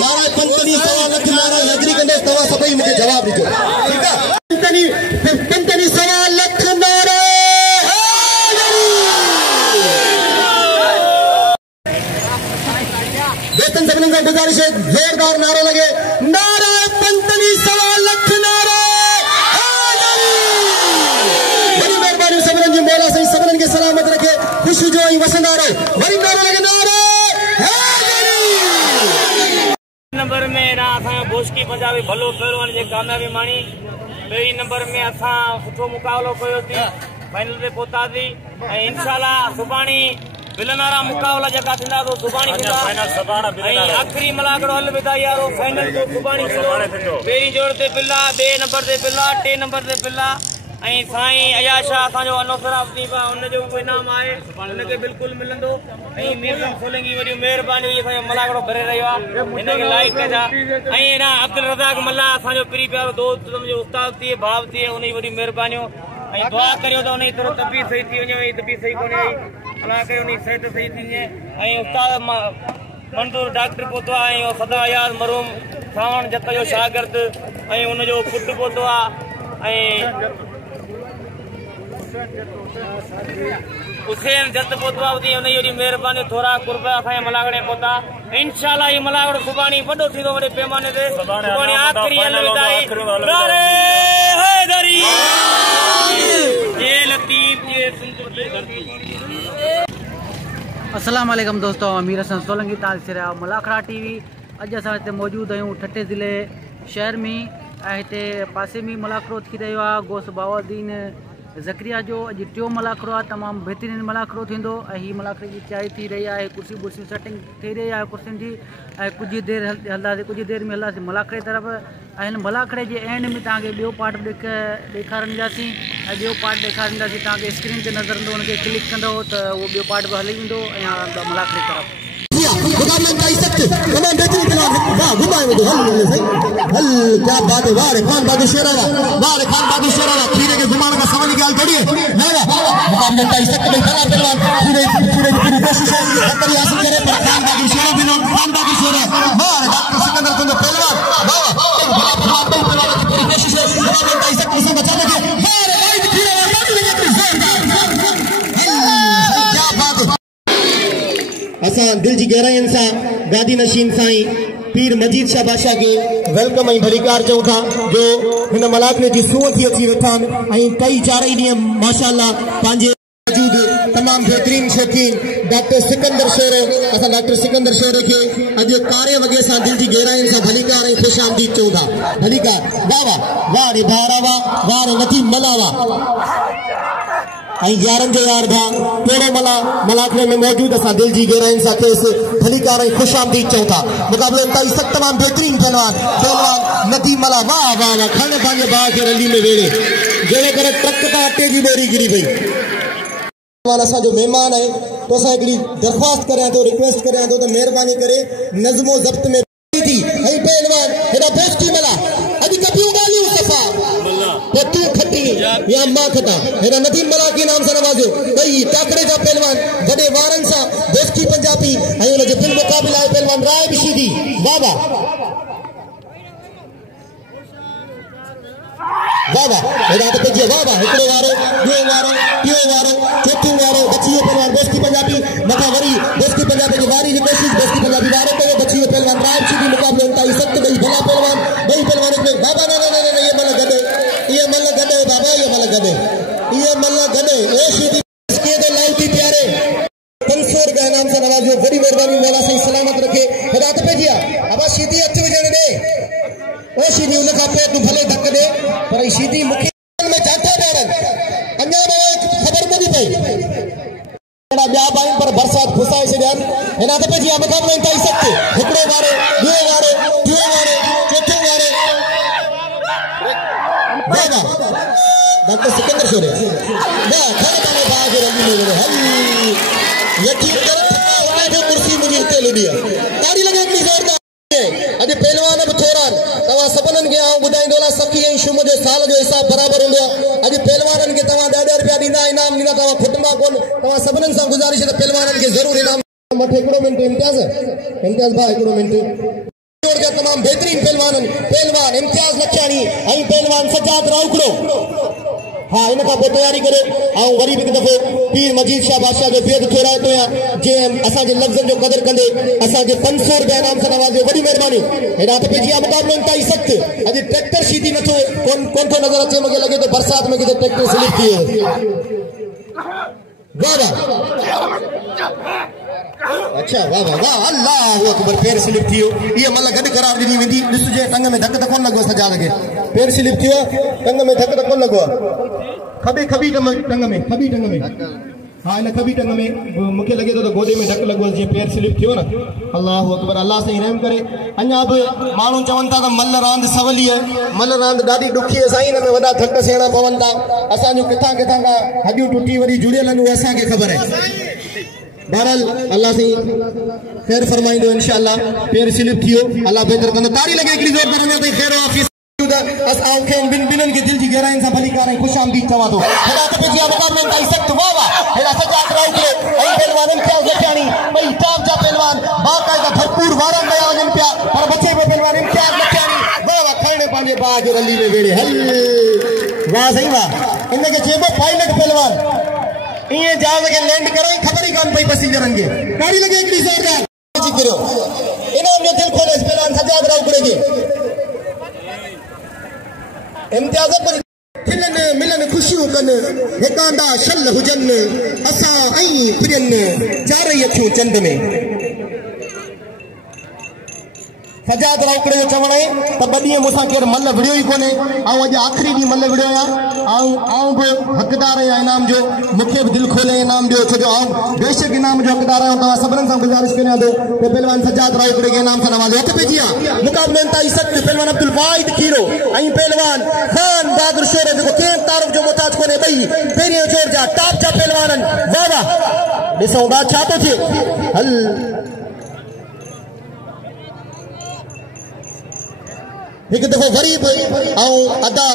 नारा पंतनी सवा लख नारा नजरी कंदोस तवा सभई मुझे जवाब दीजो ठीक है पंतनी सवा लख नारा वेतन सबन का गुजारिश है जोरदार नारो लगे नारा पंतनी सवा लख नारा मौला सही सबन के सलामत रखे खुशी जो वसंदारो वरी नारो लगे नारो नंबर में ना असा बोस्की पंजाबी भलो पहलवान जे कामयाबी माणी पहिरीं नंबर में असा सुठो मुकाबलो कयो थी फाइनल पे पहुंचासी इंशाल्लाह सुभाणी बिलनारा मुकाबला जका थिंदा तो सुभाणी थिंदा आखिरी मलाकड़ो हल विदा यारो फाइनल जो सुभाणी थिंदो पहिरीं जोड़ ते बिल्ला बे नंबर ते बिल्ला टे नंबर ते बिल्ला साईं अयाशा असांजो अनोसराफ़ी बा उनजो इनाम आहे उनखे बिल्कुलु मिलंदो मीरसम सोलंकी वॾी महिरबानी हुई असांजो मलाकड़ो भरे रहियो आहे हिनखे लाइक कजा ना अब्दुल रज़ाक मल्ला असांजो पिरी प्यारो दोस्त मुंहिंजो उस्ताद थिए भाउ थिए उनजी वॾी महिरबानियूं दुआ करियो त उनजी थोरो तबीयत सही थी वञे तबीयत सही कोन्हे आई अलाह करे उनजी सिहत सही थी वञे उस्ताद मंदूर डॉक्टर पहुतो आहे सदा अयाज़ मरूम सावण जत जो शागिर्द उनजो पुटु पहुतो आहे हुसैन जत पहुता उनजी महिरबानी थोड़ा कुर्बा असांजे मलाकड़े पहुता इंशाल्लाह ये मलाकड़ो सुभाणे वॾो थींदो वॾे पैमाने ते सुभाणे आख़िरी अलविदाई नारे हैदरी ये लतीफ ये अस्सलाम वालेकुम दोस्तों अमीर हसन सोलंकी तव्हां ॾिसी रहिया मलाखड़ा टीवी अॼु असां हिते मौजूदु आहियूं ठठे ज़िले शहर में हिते पासे में मलाखड़ो थी रहियो आहे गोस बाउद्दीन ज़करिया जो अॼु टियों मलाखड़ो आहे तमामु बहितरीनु मलाखड़ो थींदो ऐं हीअ मलाखड़े जी तयारी थी रही आहे कुर्सी वुर्सियूं सेटिंग थी रही आहे कुर्सियुनि जी ऐं कुझु देरि हलंदासीं कुझु देरि में हलंदासीं मलाखड़े तरफ़ ऐं हिन मलाखड़े जे एंड में तव्हांखे ॿियो पार्ट ॾेखारींदासीं ऐं ॿियो पार्ट ॾेखारींदासीं तव्हांखे स्क्रीन ते नज़र ईंदो हुनखे क्लिक कंदो त उहो ॿियो पार्ट बि हली वेंदो ऐं मलाखड़े तरफ़ मुकाबला का इज्जत तमाम बेहतरीन खिलाफ वाह घुमाए वो हल क्या बात है वाह खान बहादुर शेरावा वाह खान बहादुर शेरावा खीरे के घुमाने का सवाल की हाल थोड़ी है नहीं मुकाबला का इज्जत में खड़ा पहलवान पूरी कोशिश है बेहतरी हासिल करे पर खान बहादुर शेरा भी खान बहादुर शेरा वाह डॉक्टर सिकंदर को पहलवान वाह पहलवान की पूरी कोशिश है मुकाबला का इज्जत को बचाने के वाह भाई खीरे क्या बात है असां दिल जी गहराइन से गादी नशीन साईं पीर मजीद शाह बादशाह के वेलकम ऐं भलीकार चऊं था जो हिन मलाखड़े जी सूह थी अची वेठा आहिनि ऐं टई चारई ॾींहं माशाअल्लाह पंहिंजे मौजूद तमाम बेहतरीन शौकीन डॉक्टर सिकंदर शेरे असां डॉक्टर सिकंदर शेरे के अॼु कारे वगे सां दिल जी गहराइन सां भलीकार ऐं ख़ुश आमदीद चऊं था भलीकार वाह वाह वाह रे भारावा वाह रे नथी मलावा यारन जो यार भा पेड़ो मलाखड़े में मौजूद असा दिल जी गहराइन सा केस भलीकार खुश आमदीद चऊं था मुकाबले ताई सख्त तमाम बेहतरीन पहलवान नदी मला वाह वाह वाह खण पंहिंजे भाउ खे रली में वेड़े जहिड़े करे ट्रक तां अटे जी बोरी गिरी पई असांजो महिमान है तो असां हिकिड़ी दरख़्वास्त करियां थो रिक्वेस्ट करियां थो त महिरबानी करे नज़्मो ज़ब्त में थी ऐं पहलवान हेॾा पोस्टी मला अॼु कपियूं ॻाल्हियूं सफ़ा पोइ खटी या मां खटा हेॾा नदीम मला के नाम सां नवाज़ो ॿई टाकरे जा पहलवान वॾे वारनि सां दोस्ती पंजाबी ऐं हुनजे फिल्म मुक़ाबिला आहे पहलवान राय बिशीदी वाह वाह वाह वाह हेॾा त पंहिंजे वाह वाह हिकिड़ो वारो ॿियो वारो टियों वारो चोथों वारो बचियो पहलवान दोस्ती पंजाबी मथां वरी दोस्ती पंजाबी जी वारी जी कोशिश दोस्ती पंजाबी वारो कयो बचियो पहलवान राय बिशीदी मुक़ाबिलो ताईं सख्त ॿई भला पहलवान ॿई पहलवान बाबा न ये मल गॾे बाबा ये मल गॾे ओ शीदी ॿिया पाइन पर बरसात फुसाए छॾियनि हिन दफ़े जी मुक़ाबलो इंतहाई सख़्त हिकिड़ो वारो ॿियो वारो टियों वारो चोथों वारो बाबा डॉक्टर सिकंदर शोरे ना खड़े पाने बाज रंगी में वेड़े हल यकीन कर उन्हें जो कुर्सी मुझे हिते लुड़ी है ताड़ी लगे हिकिड़ी ज़ोरदार अॼु पहलवान बि थोरा तव्हां सभिनीनि खे आउं ॿुधाईंदो सखी ऐं शुम जो साल जो हिसाब बराबरि हूंदो आहे अॼु पहलवाननि खे तव्हां ₹10 ॾींदा इनाम ॾींदा तव्हां खुटंदा कोन तव्हां सभिनीनि सां गुज़ारिश त पहलवाननि खे ज़रूरु इनाम मथे हिकिड़ो मिंट इम्तियाज़ भाउ हिकिड़ो मिंट तमामु बहितरीन पहलवान इम्तियाज़ लखियाणी ऐं पहलवान सजाद राउकड़ो हाँ इन खां पोइ तयारी करे ऐं वरी बि हिकु दफ़ो पीर मजीद शाह बादशाह जो बेद थोराए थो जंहिं असांजे लफ़्ज़नि जो क़दुरु कंदे असांखे ₹500 इनाम सां नवाज़ियो वॾी महिरबानी हेॾा त पंहिंजी मुक़ाबलो इंतहाई सख़्त अॼु ट्रैक्टर सीधी नथो कोन थो नज़र अचे मूंखे लॻे थो बरसाति में किथे ट्रैक्टर स्लिप थी वियो वाह वाह अच्छा वाह वाह वाह अल्लाह अकबर पैर स्लिप थी वियो इहा महिल गॾु करार ॾिनी वेंदी ॾिसजे टंग में धक त कोन लॻो सजाद खे पैर स्लिप थी वियो टंग में धक त कोन लॻो आहे खबी टंग में हाँ इन खबी टंग में मूंखे लॻे थो त गोॾे में धक लॻो जीअं पैर स्लिप थियो न अल्लाह अकबर अल्लाह साईं रहम करे अञा बि माण्हू चवनि था त मल रांदि सवली आहे मल रांदि ॾाढी ॾुखी आहे साईं हिन में वॾा धक सेहणा पवनि था असांजूं किथां किथां खां हॾियूं टुटी वरी जुड़ियल आहिनि उहे असांखे ख़बर आहे बहरहाल अल्लाह साईं ख़ैर फरमाईंदो इंशाअल्लाह पैर स्लिप थी वियो अल्लाह बहितर कंदो ताड़ी लॻे हिकिड़ी ज़ोरदार अञा ताईं ख़ैर ऑफिस ॿिन्हिनि खे दिलि जी गहराइनि सां भली कार ऐं ख़ुशि आमदीद चवां थो हेॾा त पंहिंजी मुक़ाबले इंतहाई सख़्त वाह वाह हेॾा सजाद राउकड़ो ऐं पहलवान इम्तियाज़ लखियाणी ॿई टॉप जा पहलवान बाक़ाइदा भरपूर वारनि पिया वञनि पिया पर बचे पियो पहलवान इम्तियाज़ लखियाणी वाह वाह खणे पंहिंजे भाउ जो रली में वेड़े हल वाह साईं वाह इनखे चइबो पायलट पहलवान इएं जहाज़ खे लैंड करो ख़बर ई कोन पई पैसेंजरनि खे ताड़ी लॻे हिकिड़ी ज़ोरदार इनाम जो दिलि खोले पहलवान सजाद राउकड़े खे इम्तियाज़ खिलनि मिलनि ख़ुशियूं कनि हिकांदा शल हुजनि असां ऐं प्रियनि चारई अखियूं चंड में सजाद राउकड़े जो चवण आहे त 2 ॾींहं मूंसां केरु मल विड़ियो ई कोन्हे ऐं अॼु आख़िरी ॾींहुं मल विड़ियो आहे आऊं बि हक़दार आहियां इनाम जो मूंखे बि दिलि खोले इनाम ॾियो छो जो आऊं बेशक इनाम जो हक़दार आहियां तव्हां सभिनीनि सां गुज़ारिश करियां थो त पहलवान सजाद राउकड़े खे इनाम सां नवाज़ो हथ पइजी आहे मुक़ाबलो इंतहाई सख़्त पहलवान अब्दुल वाहिद कीरो ऐं पहलवान खान बहादुर शोरे जेको कंहिं तारीफ़ जो मुहताज कोन्हे ॿई पहिरियों जोर जा टॉप जा पहलवान वाह वाह ॾिसूं था छा थो थिए हल एक दफ़ो वरी बि अदा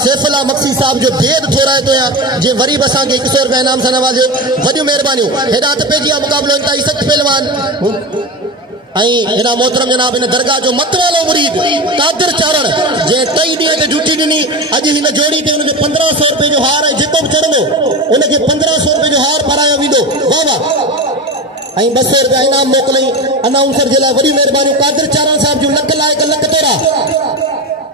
सैफुल्ला मक्सी साहब जो बेद थोराए थो जे वरी बि असांखे ₹100 इनाम सां नवाज़ियो वॾियूं महिरबानियूं हेॾा त पंहिंजी मुक़ाबलो इंतहाई सख़्त पहलवान ऐं हिन मोहतरम जनाब हिन दरगाह जो मतवालो मुरीद कादिर चारण जंहिं 3 ॾींहं ते ड्यूटी ॾिनी अॼु हिन जोड़ी ते हुनजो ₹1500 जो हार ऐं जेको बि चढ़ंदो उनखे ₹1500 जो हार पारायो वेंदो वाह वाह ऐं ₹200 इनाम मोकिलई अनाउंसर जे लाइ वॾियूं महिरबानियूं कादिर चारण साहिब जूं लख लाइक़ लख तोरा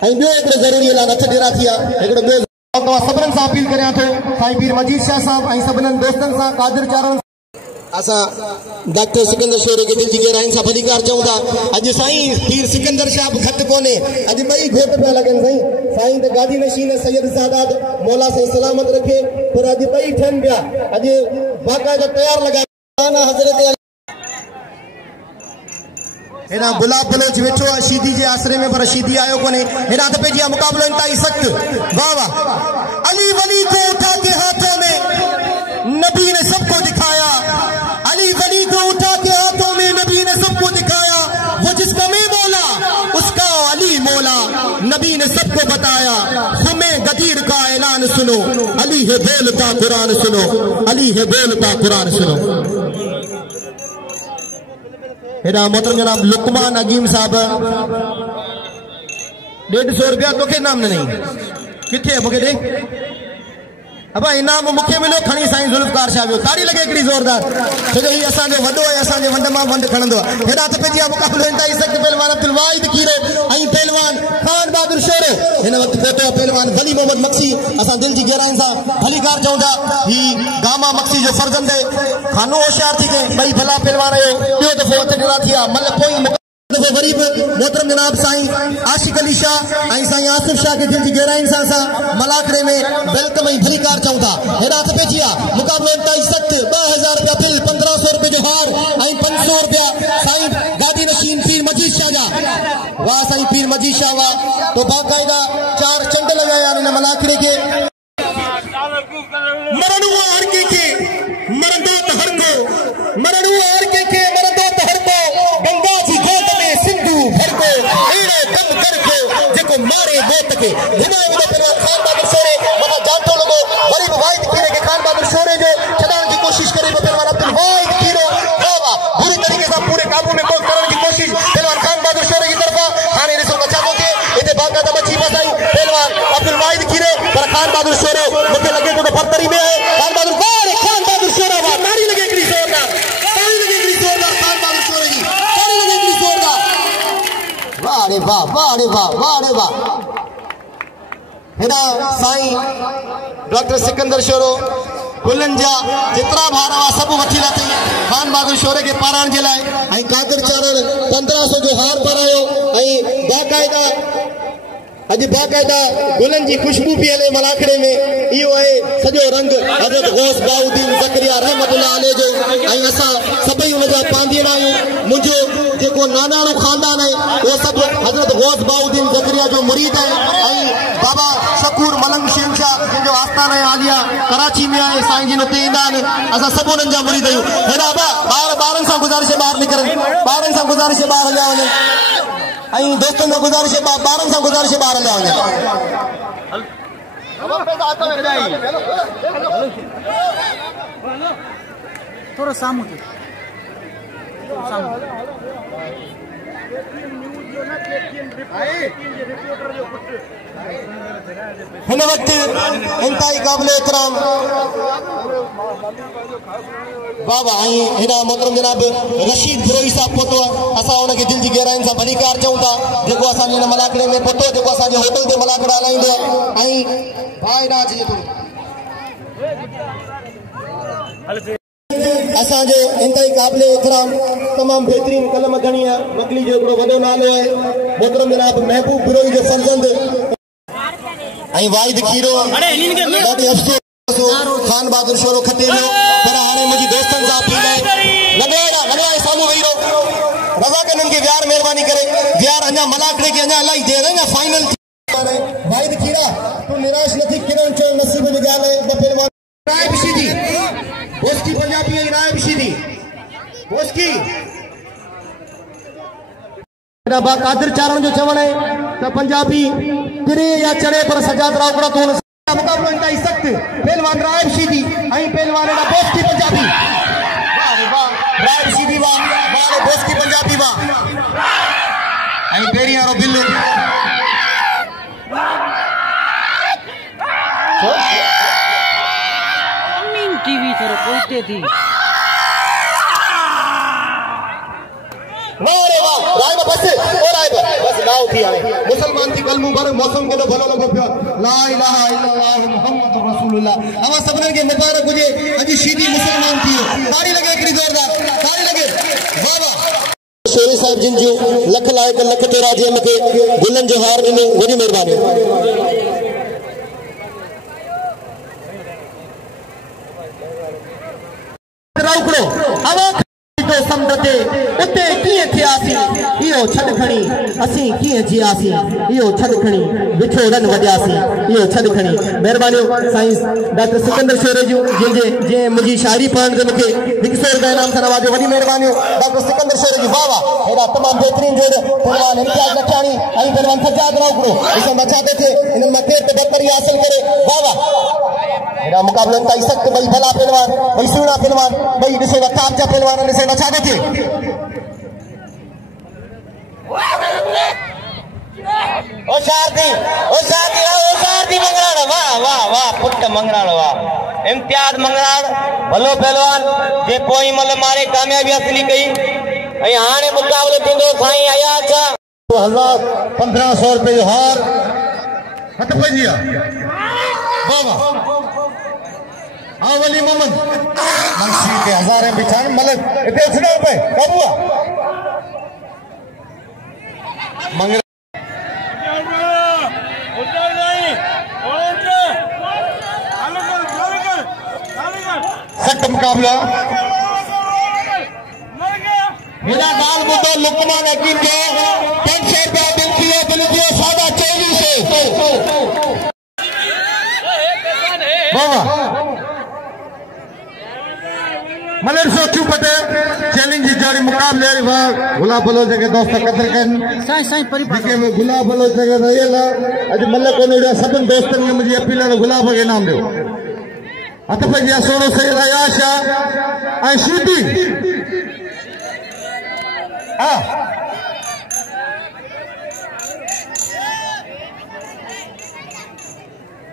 ऐं ॿियो हिकिड़ो ज़रूरी ऐलान हथ ॾेरा थी आहे हिकिड़ो ॿियो तव्हां सभिनीनि सां अपील करियां थो साईं पीर मजीद शाह साहिब ऐं सभिनीनि दोस्तनि सां कादिर चारण असां डॉक्टर सिकंदर शोरे खे दिलि जी गहराइनि सां भलीकार चऊं था अॼु साईं पीर सिकंदर शाह बि घटि कोन्हे अॼु ॿई घोट पिया लॻनि साईं त गादी नशीन सैयद सादात मौला साईं सलामत रखे पर अॼु ॿई ठहनि पिया अॼु बाक़ाइदा तयारु लॻाए हज़रत हेॾा गुलाब बलोच वेठो आहे शीदी जे आसरे में पर शीदी आयो कोन्हे हेॾा त पंहिंजी मुक़ाबलो इंतहाई सख़्त वाह वाह अली वली को उठा के हाथों में नबी ने सबको दिखाया अली वली को उठा के हाथों में नबी ने सबको दिखाया वो जिसका मैं मौला उसका अली मौला नबी ने सबको बताया खुमे गदीर का ऐलान सुनो अली है बोलता कुरान सुनो अली है बोलता कुरान सुनो हेॾा मोहतरम जनाब लुकमान अगीम साहब ₹150 तोखे इनाम न किथे मूंखे ॾे अबा इनाम मूंखे मिलियो खणी साईं ज़ुल्फ़कार शाह वियो ताड़ी लॻे हिकिड़ी ज़ोरदार छो जो हीउ असांजो वॾो आहे असांजे वंड मां वंड खणंदो आहे हेॾा त पंहिंजी मुक़ाबलो इंतहाई सख़्त पहलवान अब्दुल वाहिद कीरो ऐं पहलवान खान बहादुर शोरो हिन वक़्तु पहुतो आहे पहलवान वली मोहम्मद मक्सी असां दिलि जी गहराइनि सां भलीकार चऊं था ही गामा मक्सी जो फर्ज़ंद खानो होशियार थी गए ॿई भला पहलवान आहियो ॿियो दफ़ो हथ ॾिना थी आहे मल पोइ वरी बि मोहतरम जनाब साईं आशिक अली शाह ऐं साईं आसिफ शाह खे दिलि जी गहराइनि सां असां मलाकड़े में वेलकम ऐं भलीकार चऊं था हेॾा त पइजी आहे मुक़ाबलो इंतहाई सख़्त ₹2000 साईं पीर मजीद शाह हुआ तो बाकायदा 4 चंड लगाया इन मलाखड़े के मरणु हर के मरंदो त हर को मरणु हर के मरंदो त हर को गंगा जी गोद में सिंधु भर को एड़े बंद कर को जेको मारे गोत के हिना विद परवान खान बहादुर सोरे मथा जानतो लोगो गरीब वाहिद खीरे के खान बहादुर सोरे जो छडाण की कोशिश करे परवान अब्दुल वाहिद खीरो बाबा पूरी तरीके से पूरे काबू में कोन करने की कोशिश परवान खान बहादुर सोरे की तरफ हाने रिसो बचा को थे इते बाकायदा बची बसाई परवान अब्दुल वाहिद खीरे पर खान बहादुर सोरे मुझे लगे तो बर्तरी में है खान बहादुर वाह खान बहादुर सोरे वाह ताली लगे एकड़ी जोरदार ताली लगे एकड़ी जोरदार खान बहादुर सोरे की ताली लगे एकड़ी जोरदार वाह रे वाह वाह रे वाह वाह रे वाह हिना साईं डॉक्टर सिकंदर शोरो गुलन जा जितना भार हुआ सब वठी लाथई खान बहादुर शोरे के पाराण जे लाए आई कादर चारण 1500 जो हार परायो आई बाकायदा अज बाकायदा गुलन जी खुशबू भी हले मलाखड़े में इहो है सजो रंग हजरत गौस बाउद्दीन ज़करिया रहमतुल्लाह अलैह जो आई असा सभई उन जा पांदीना आहियूं मुंहिंजो जेको नानाणो खानदान है वो सब हजरत गौस बाउद्दीन ज़करिया जो मुरीद है आई बाबा शकूर मलंग शहंशाह जो आस्थान है आलिया कराची में है साईं जी नुते ईंदा आहिनि असां सभु उन्हनि जा मुरीद आहियूं हेॾा ॿारनि सां गुज़ारिश ॿाहिरि निकिरनि ॿारनि सां गुज़ारिश ॿाहिरि हलिया वञनि आई दोस्तों को गुजारिश है बारन से गुजारिश है बाहर ले आओगे थोड़ा सामू हिन वक्त इंतहाई काबिल इकराम बाबा आई हेड़ा मोहतरम जनाब रशीद गिरोही साहब पहुतो असा उनके दिल की गहराइन से भलीकार चऊं था जेको असा इन मलाकड़े में पहुतो जेको असा होटल ते मलाकड़ा हलाइंदो आई भाई राज जे असा जो इंतहाई काबिल इकराम तमाम बेहतरीन कलम खणी है वकली जो एकड़ो वडो नालो है मोहतरम जनाब महबूब गिरोही जो फर्जंद आई वाहिद खीरो ॾाढी अफ़सोस खान बहादुर शोरो खटे में पर हाणे मुझी दोस्तन सां पीलाए लगवाए सामू वही रहो रज़ा कनन के व्यार मेहरबानी करे व्यार अञा मलाकड़े के अञा इलाही देर है ना फाइनल वाहिद खीरा तू निराश नथी किरण चो नसीब जी गाल है पहलवान राय बिशीदी बोस्की पंजाबी राय बिशीदी बोस्की बा कादिर चारण जो चवण है तो पंजाबी तिरे या चढ़े पर सजाद रावगड़ा तो मुकाबलो इंतहाई सख्त पहलवान राय बिशीदी आई पहलवान एडा बोस्की पंजाबी वाह रे वाह राय बिशीदी वाह वाह बोस्की पंजाबी वाह आई पेरी यारो बिल्लू मीन टीवी थोड़ा पहुंचते थी वाह रे वाह राय बस और राय बस नाउ थी आए मुसलमान की कलमू भर मौसम के भलो लगो पियो ला इलाहा इल्लल्लाह मुहम्मदुर रसूलुल्लाह हवा सबने के मुबारक हुजे अजी शीदी मुसलमान थी ताली लगे एकड़ी जोरदार ताली लगे वाह वाह शेरी साहब जिन जो लख लायक लख तेरा जे मके गुलन जो हार ने वडी मेहरबानी राउकड़ो हवा समझते उते किए थियासी इहो छड खणी असी किए जियासी इहो छड खणी बिठो रन वजासी इहो छड खणी मेहरबानी साईं डॉक्टर सिकंदर शोरे जो जे मुझी शायरी पढ़ण के मुखे 100 रुपया इनाम से नवाजो वडी मेहरबानी डॉक्टर सिकंदर शोरे जी वाह वाह एडा तमाम बेहतरीन जो पहलवान इम्तियाज लखानी आई पहलवान सज्जाद राउकड़ो इसे बचाते थे इन मथे पे बर्तरी हासिल करे वाह वाह एडा मुकाबला इंतहाई सख्त भाई भला पहलवान भाई सुना पहलवान भाई दिसे वताब जा पहलवान ने से बचा देते ओ शादी मंगराड़ वाह वाह वाह पुट मंगराड़ वाह इम्तियाज मंगराड़ भलो पहलवान जे कोई मल मारे कामयाबी हासिल कई ऐं हाणे मुकाबलो थींदो साईं अयाज 1500 रुपए जो हार हथ पइजी वाह वाह वली मोहम्मद मंशी के 1000 बिछान मलक इते छड़ा पे काबूआ मंगरा सख्त मुकाबला मेरा गाल बुद्धो लुकमान हकीम के 500 रुपया बिल किए पिन दियो 2450 बाबा मलर सो क्यों पते चैलेंज जारी मुकाबले गुलाब बलो जगह दोस्त कदर कन साईं जेके में गुलाब बलो जगह रहेला अज मल्ल कोने सबन दोस्तन ने मुझे अपील गुलाब के नाम दियो हथ पे जिया सोनो सही आयाशा आई शीटी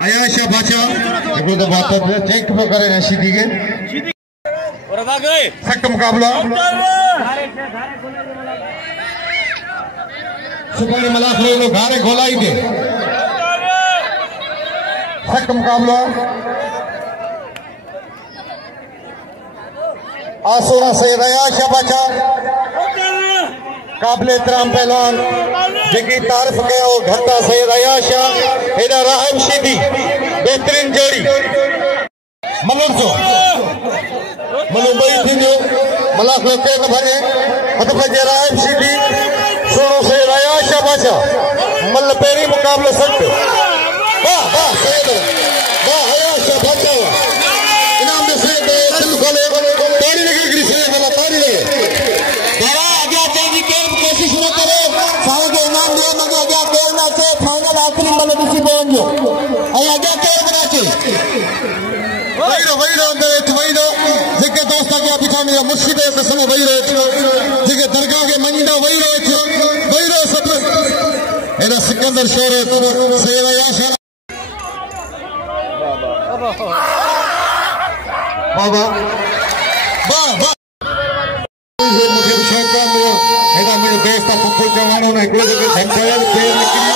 आयाशा बाचा देखो तो बात चेक पे करे शीटी के और अब आ गए सख्त मुकाबला सुबह मलाख लोग घारे गोलाई दे सख्त मुकाबला आसोना सैयद आयाशा बाचा काबिल एहतराम पहलवान जेकी तारीफ कयो घंटा सैयद आयाशा हेडा राहब शीदी बेहतरीन जोड़ी मलूर मनु बई थींदो मलाख लोके न भगे हथ भजे राहब शीदी सोनो सैयद आयाशा बाचा मल पेरी मुकाबले सख्त वाह वाह सैयद वाह आयाशा बाचा इनाम दे सैयद दिल खोले तारी लगे गिरी सैयद वाला तारी लगे जरा आगे तेजी के कोशिश न करे सारे के इनाम दे मगे आगे देर ना से फाइनल आखिरी मल दिसी पहुंचो आई आगे केर बना के वहीरो अंदर वहीरो जेके दोस्त आगे पीछा में मुर्शिद है कसम वहीरो जेके दरगाह के मनीदा वहीरो सब एना सिकंदर शोर सैयद आयाशा बाबा वाह वाह ये मुझे शौक का मेरा मेरे दोस्त पप्पू जवानों ने एक जगह धमकाया पैर निकली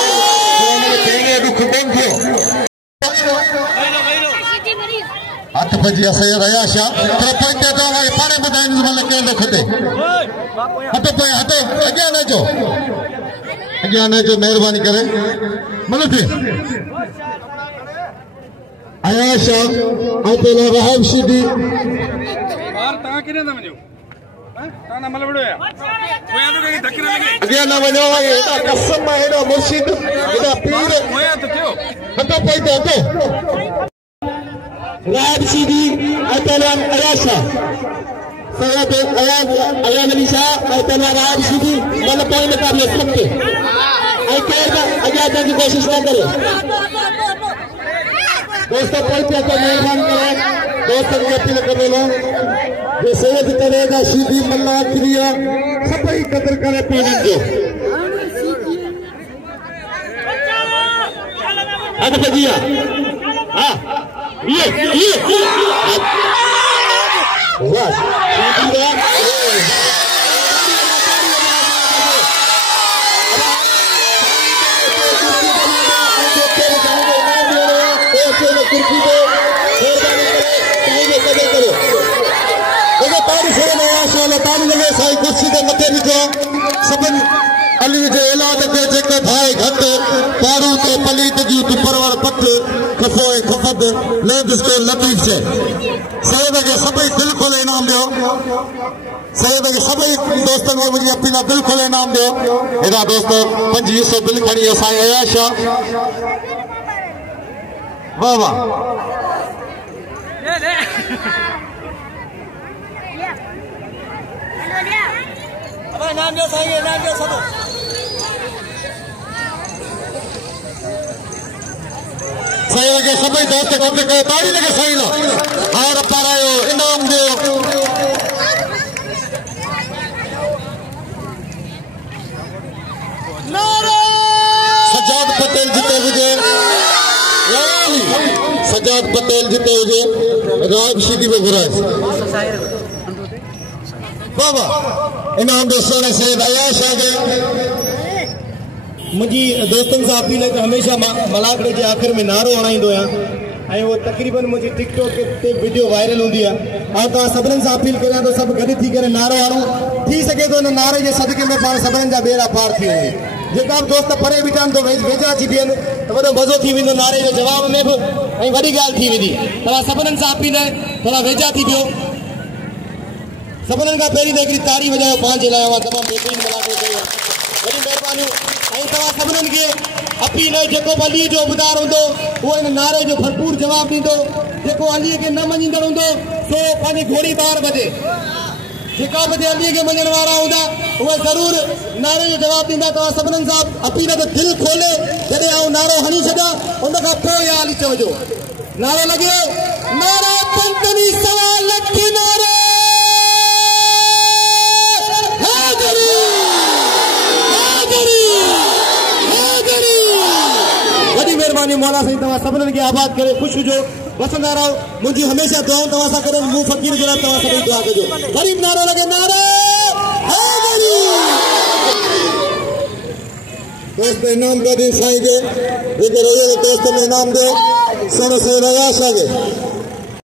तो मेरे पेने अभी खत्म थियो हाथ भजिया सैयद आयाशा तो पहुंचे तो हमारे पाने बताएं मतलब के अंदर खते हटो आगे आने जो मेहरबानी करे मतलब आयाशा आतेला राहब शीदी बार ता किने ना मजो ता ना मल बड़ो या होया तो कहीं धक्के ना लगे अगे ना वनो एडा कसम एडा मुर्शिद एडा पीर होया तो थियो हटो पैदो हटो राहब शीदी आतेला आयाशा सैयद अयान अली शाह आतेला राहब शीदी मल पॉइंट मुकाबले सकते आई केर आगे आने की कोशिश ना करे दोस्तों पहुंचे तो मेहरबानी करें दोस्तों की अपील कर लो जो सैयद करेगा शीदी मल्ला क्रिया सब ही कदर करे पीने जो अब भजिया हाँ ये वाह कुर्सी को तारी से तारी लगे साई कुर्सी के मथे निको सबन अली जे औलाद के जेके भाई घट पारू तो पलीत जी तू परवर पत खफो खफद लेंदस के लतीफ से सैयद के सभी दिल खोले इनाम दियो सैयद के सभी दोस्तों ने मुझे अपना दिल खोले इनाम दियो एदा दोस्तों 2500 दिल खड़ी है साई आयाशा वाह वाह अब नाम दो सही है नाम दो सब सही लगे सभी दोस्त कब के ताड़ी लगे सही लो और पारायो इनाम दो सजाद पटेल जीते हुए सजाद पटेल जीते हुए राहब शीदी में गुराज बाबा इनाम दोस्तों ने सैयद आयाशा के मुझी दोस्तन से अपील है कि हमेशा मलाकड़े के आखिर में नारो हणाईंदो आहियां वो तकरीबन मुझे टिकटॉक ते वीडियो वायरल होंदी है और ता सबरन से अपील करिया तो सब गॾु थी करे नारो हणो थी सके तो इन नारे के सदके में पाण सबरन जा बेड़ा पार थी वञे जेका दोस्त परे बीठा तो वेझा थी बीहनि तो वॾो मज़ो थी वेंदो नारे जे जवाब में भी ऐं वॾी ॻाल्हि थी वेंदी तव्हां सबरन से अपील है थोड़ा वेझा थी बियो सबरन का पहिरीं त हिकिड़ी ताड़ी वॼायो पंहिंजे लाइ तमामु बेहतरीन मलाको कयो वॾी महिरबानी ऐं तव्हां सभिनीनि खे अपील आहे जेको बि अलीअ जो उबदार हूंदो उहो हिन नारे जो भरपूर जवाबु ॾींदो जेको अलीअ खे न मञींदड़ हूंदो सो पंहिंजी घोड़ी ॿार बजे जेका बि अलीअ खे मञण वारा हूंदा उहे ज़रूरु नारे जो जवाबु ॾींदा तव्हां सभिनीनि सां अपील त दिलि खोले जॾहिं आउं नारो हणी छॾियां उन खां पोइ इहा हली चवजो नारो लॻे नारा पंजनी सवा लख नारे वॾी महिरबानी मौला साईं तव्हां सभिनीनि खे आबाद करे ख़ुशि हुजो वसंदा रहो मुंहिंजी हमेशह दुआऊं तव्हां सां करे मूं फ़कीर जे लाइ तव्हां सभई दुआ कजो ग़रीब नारो लॻे नारे दोस्त इनाम का दिन साईं के जेके रोज़े दोस्त में इनाम दे सोनो से रयाशा के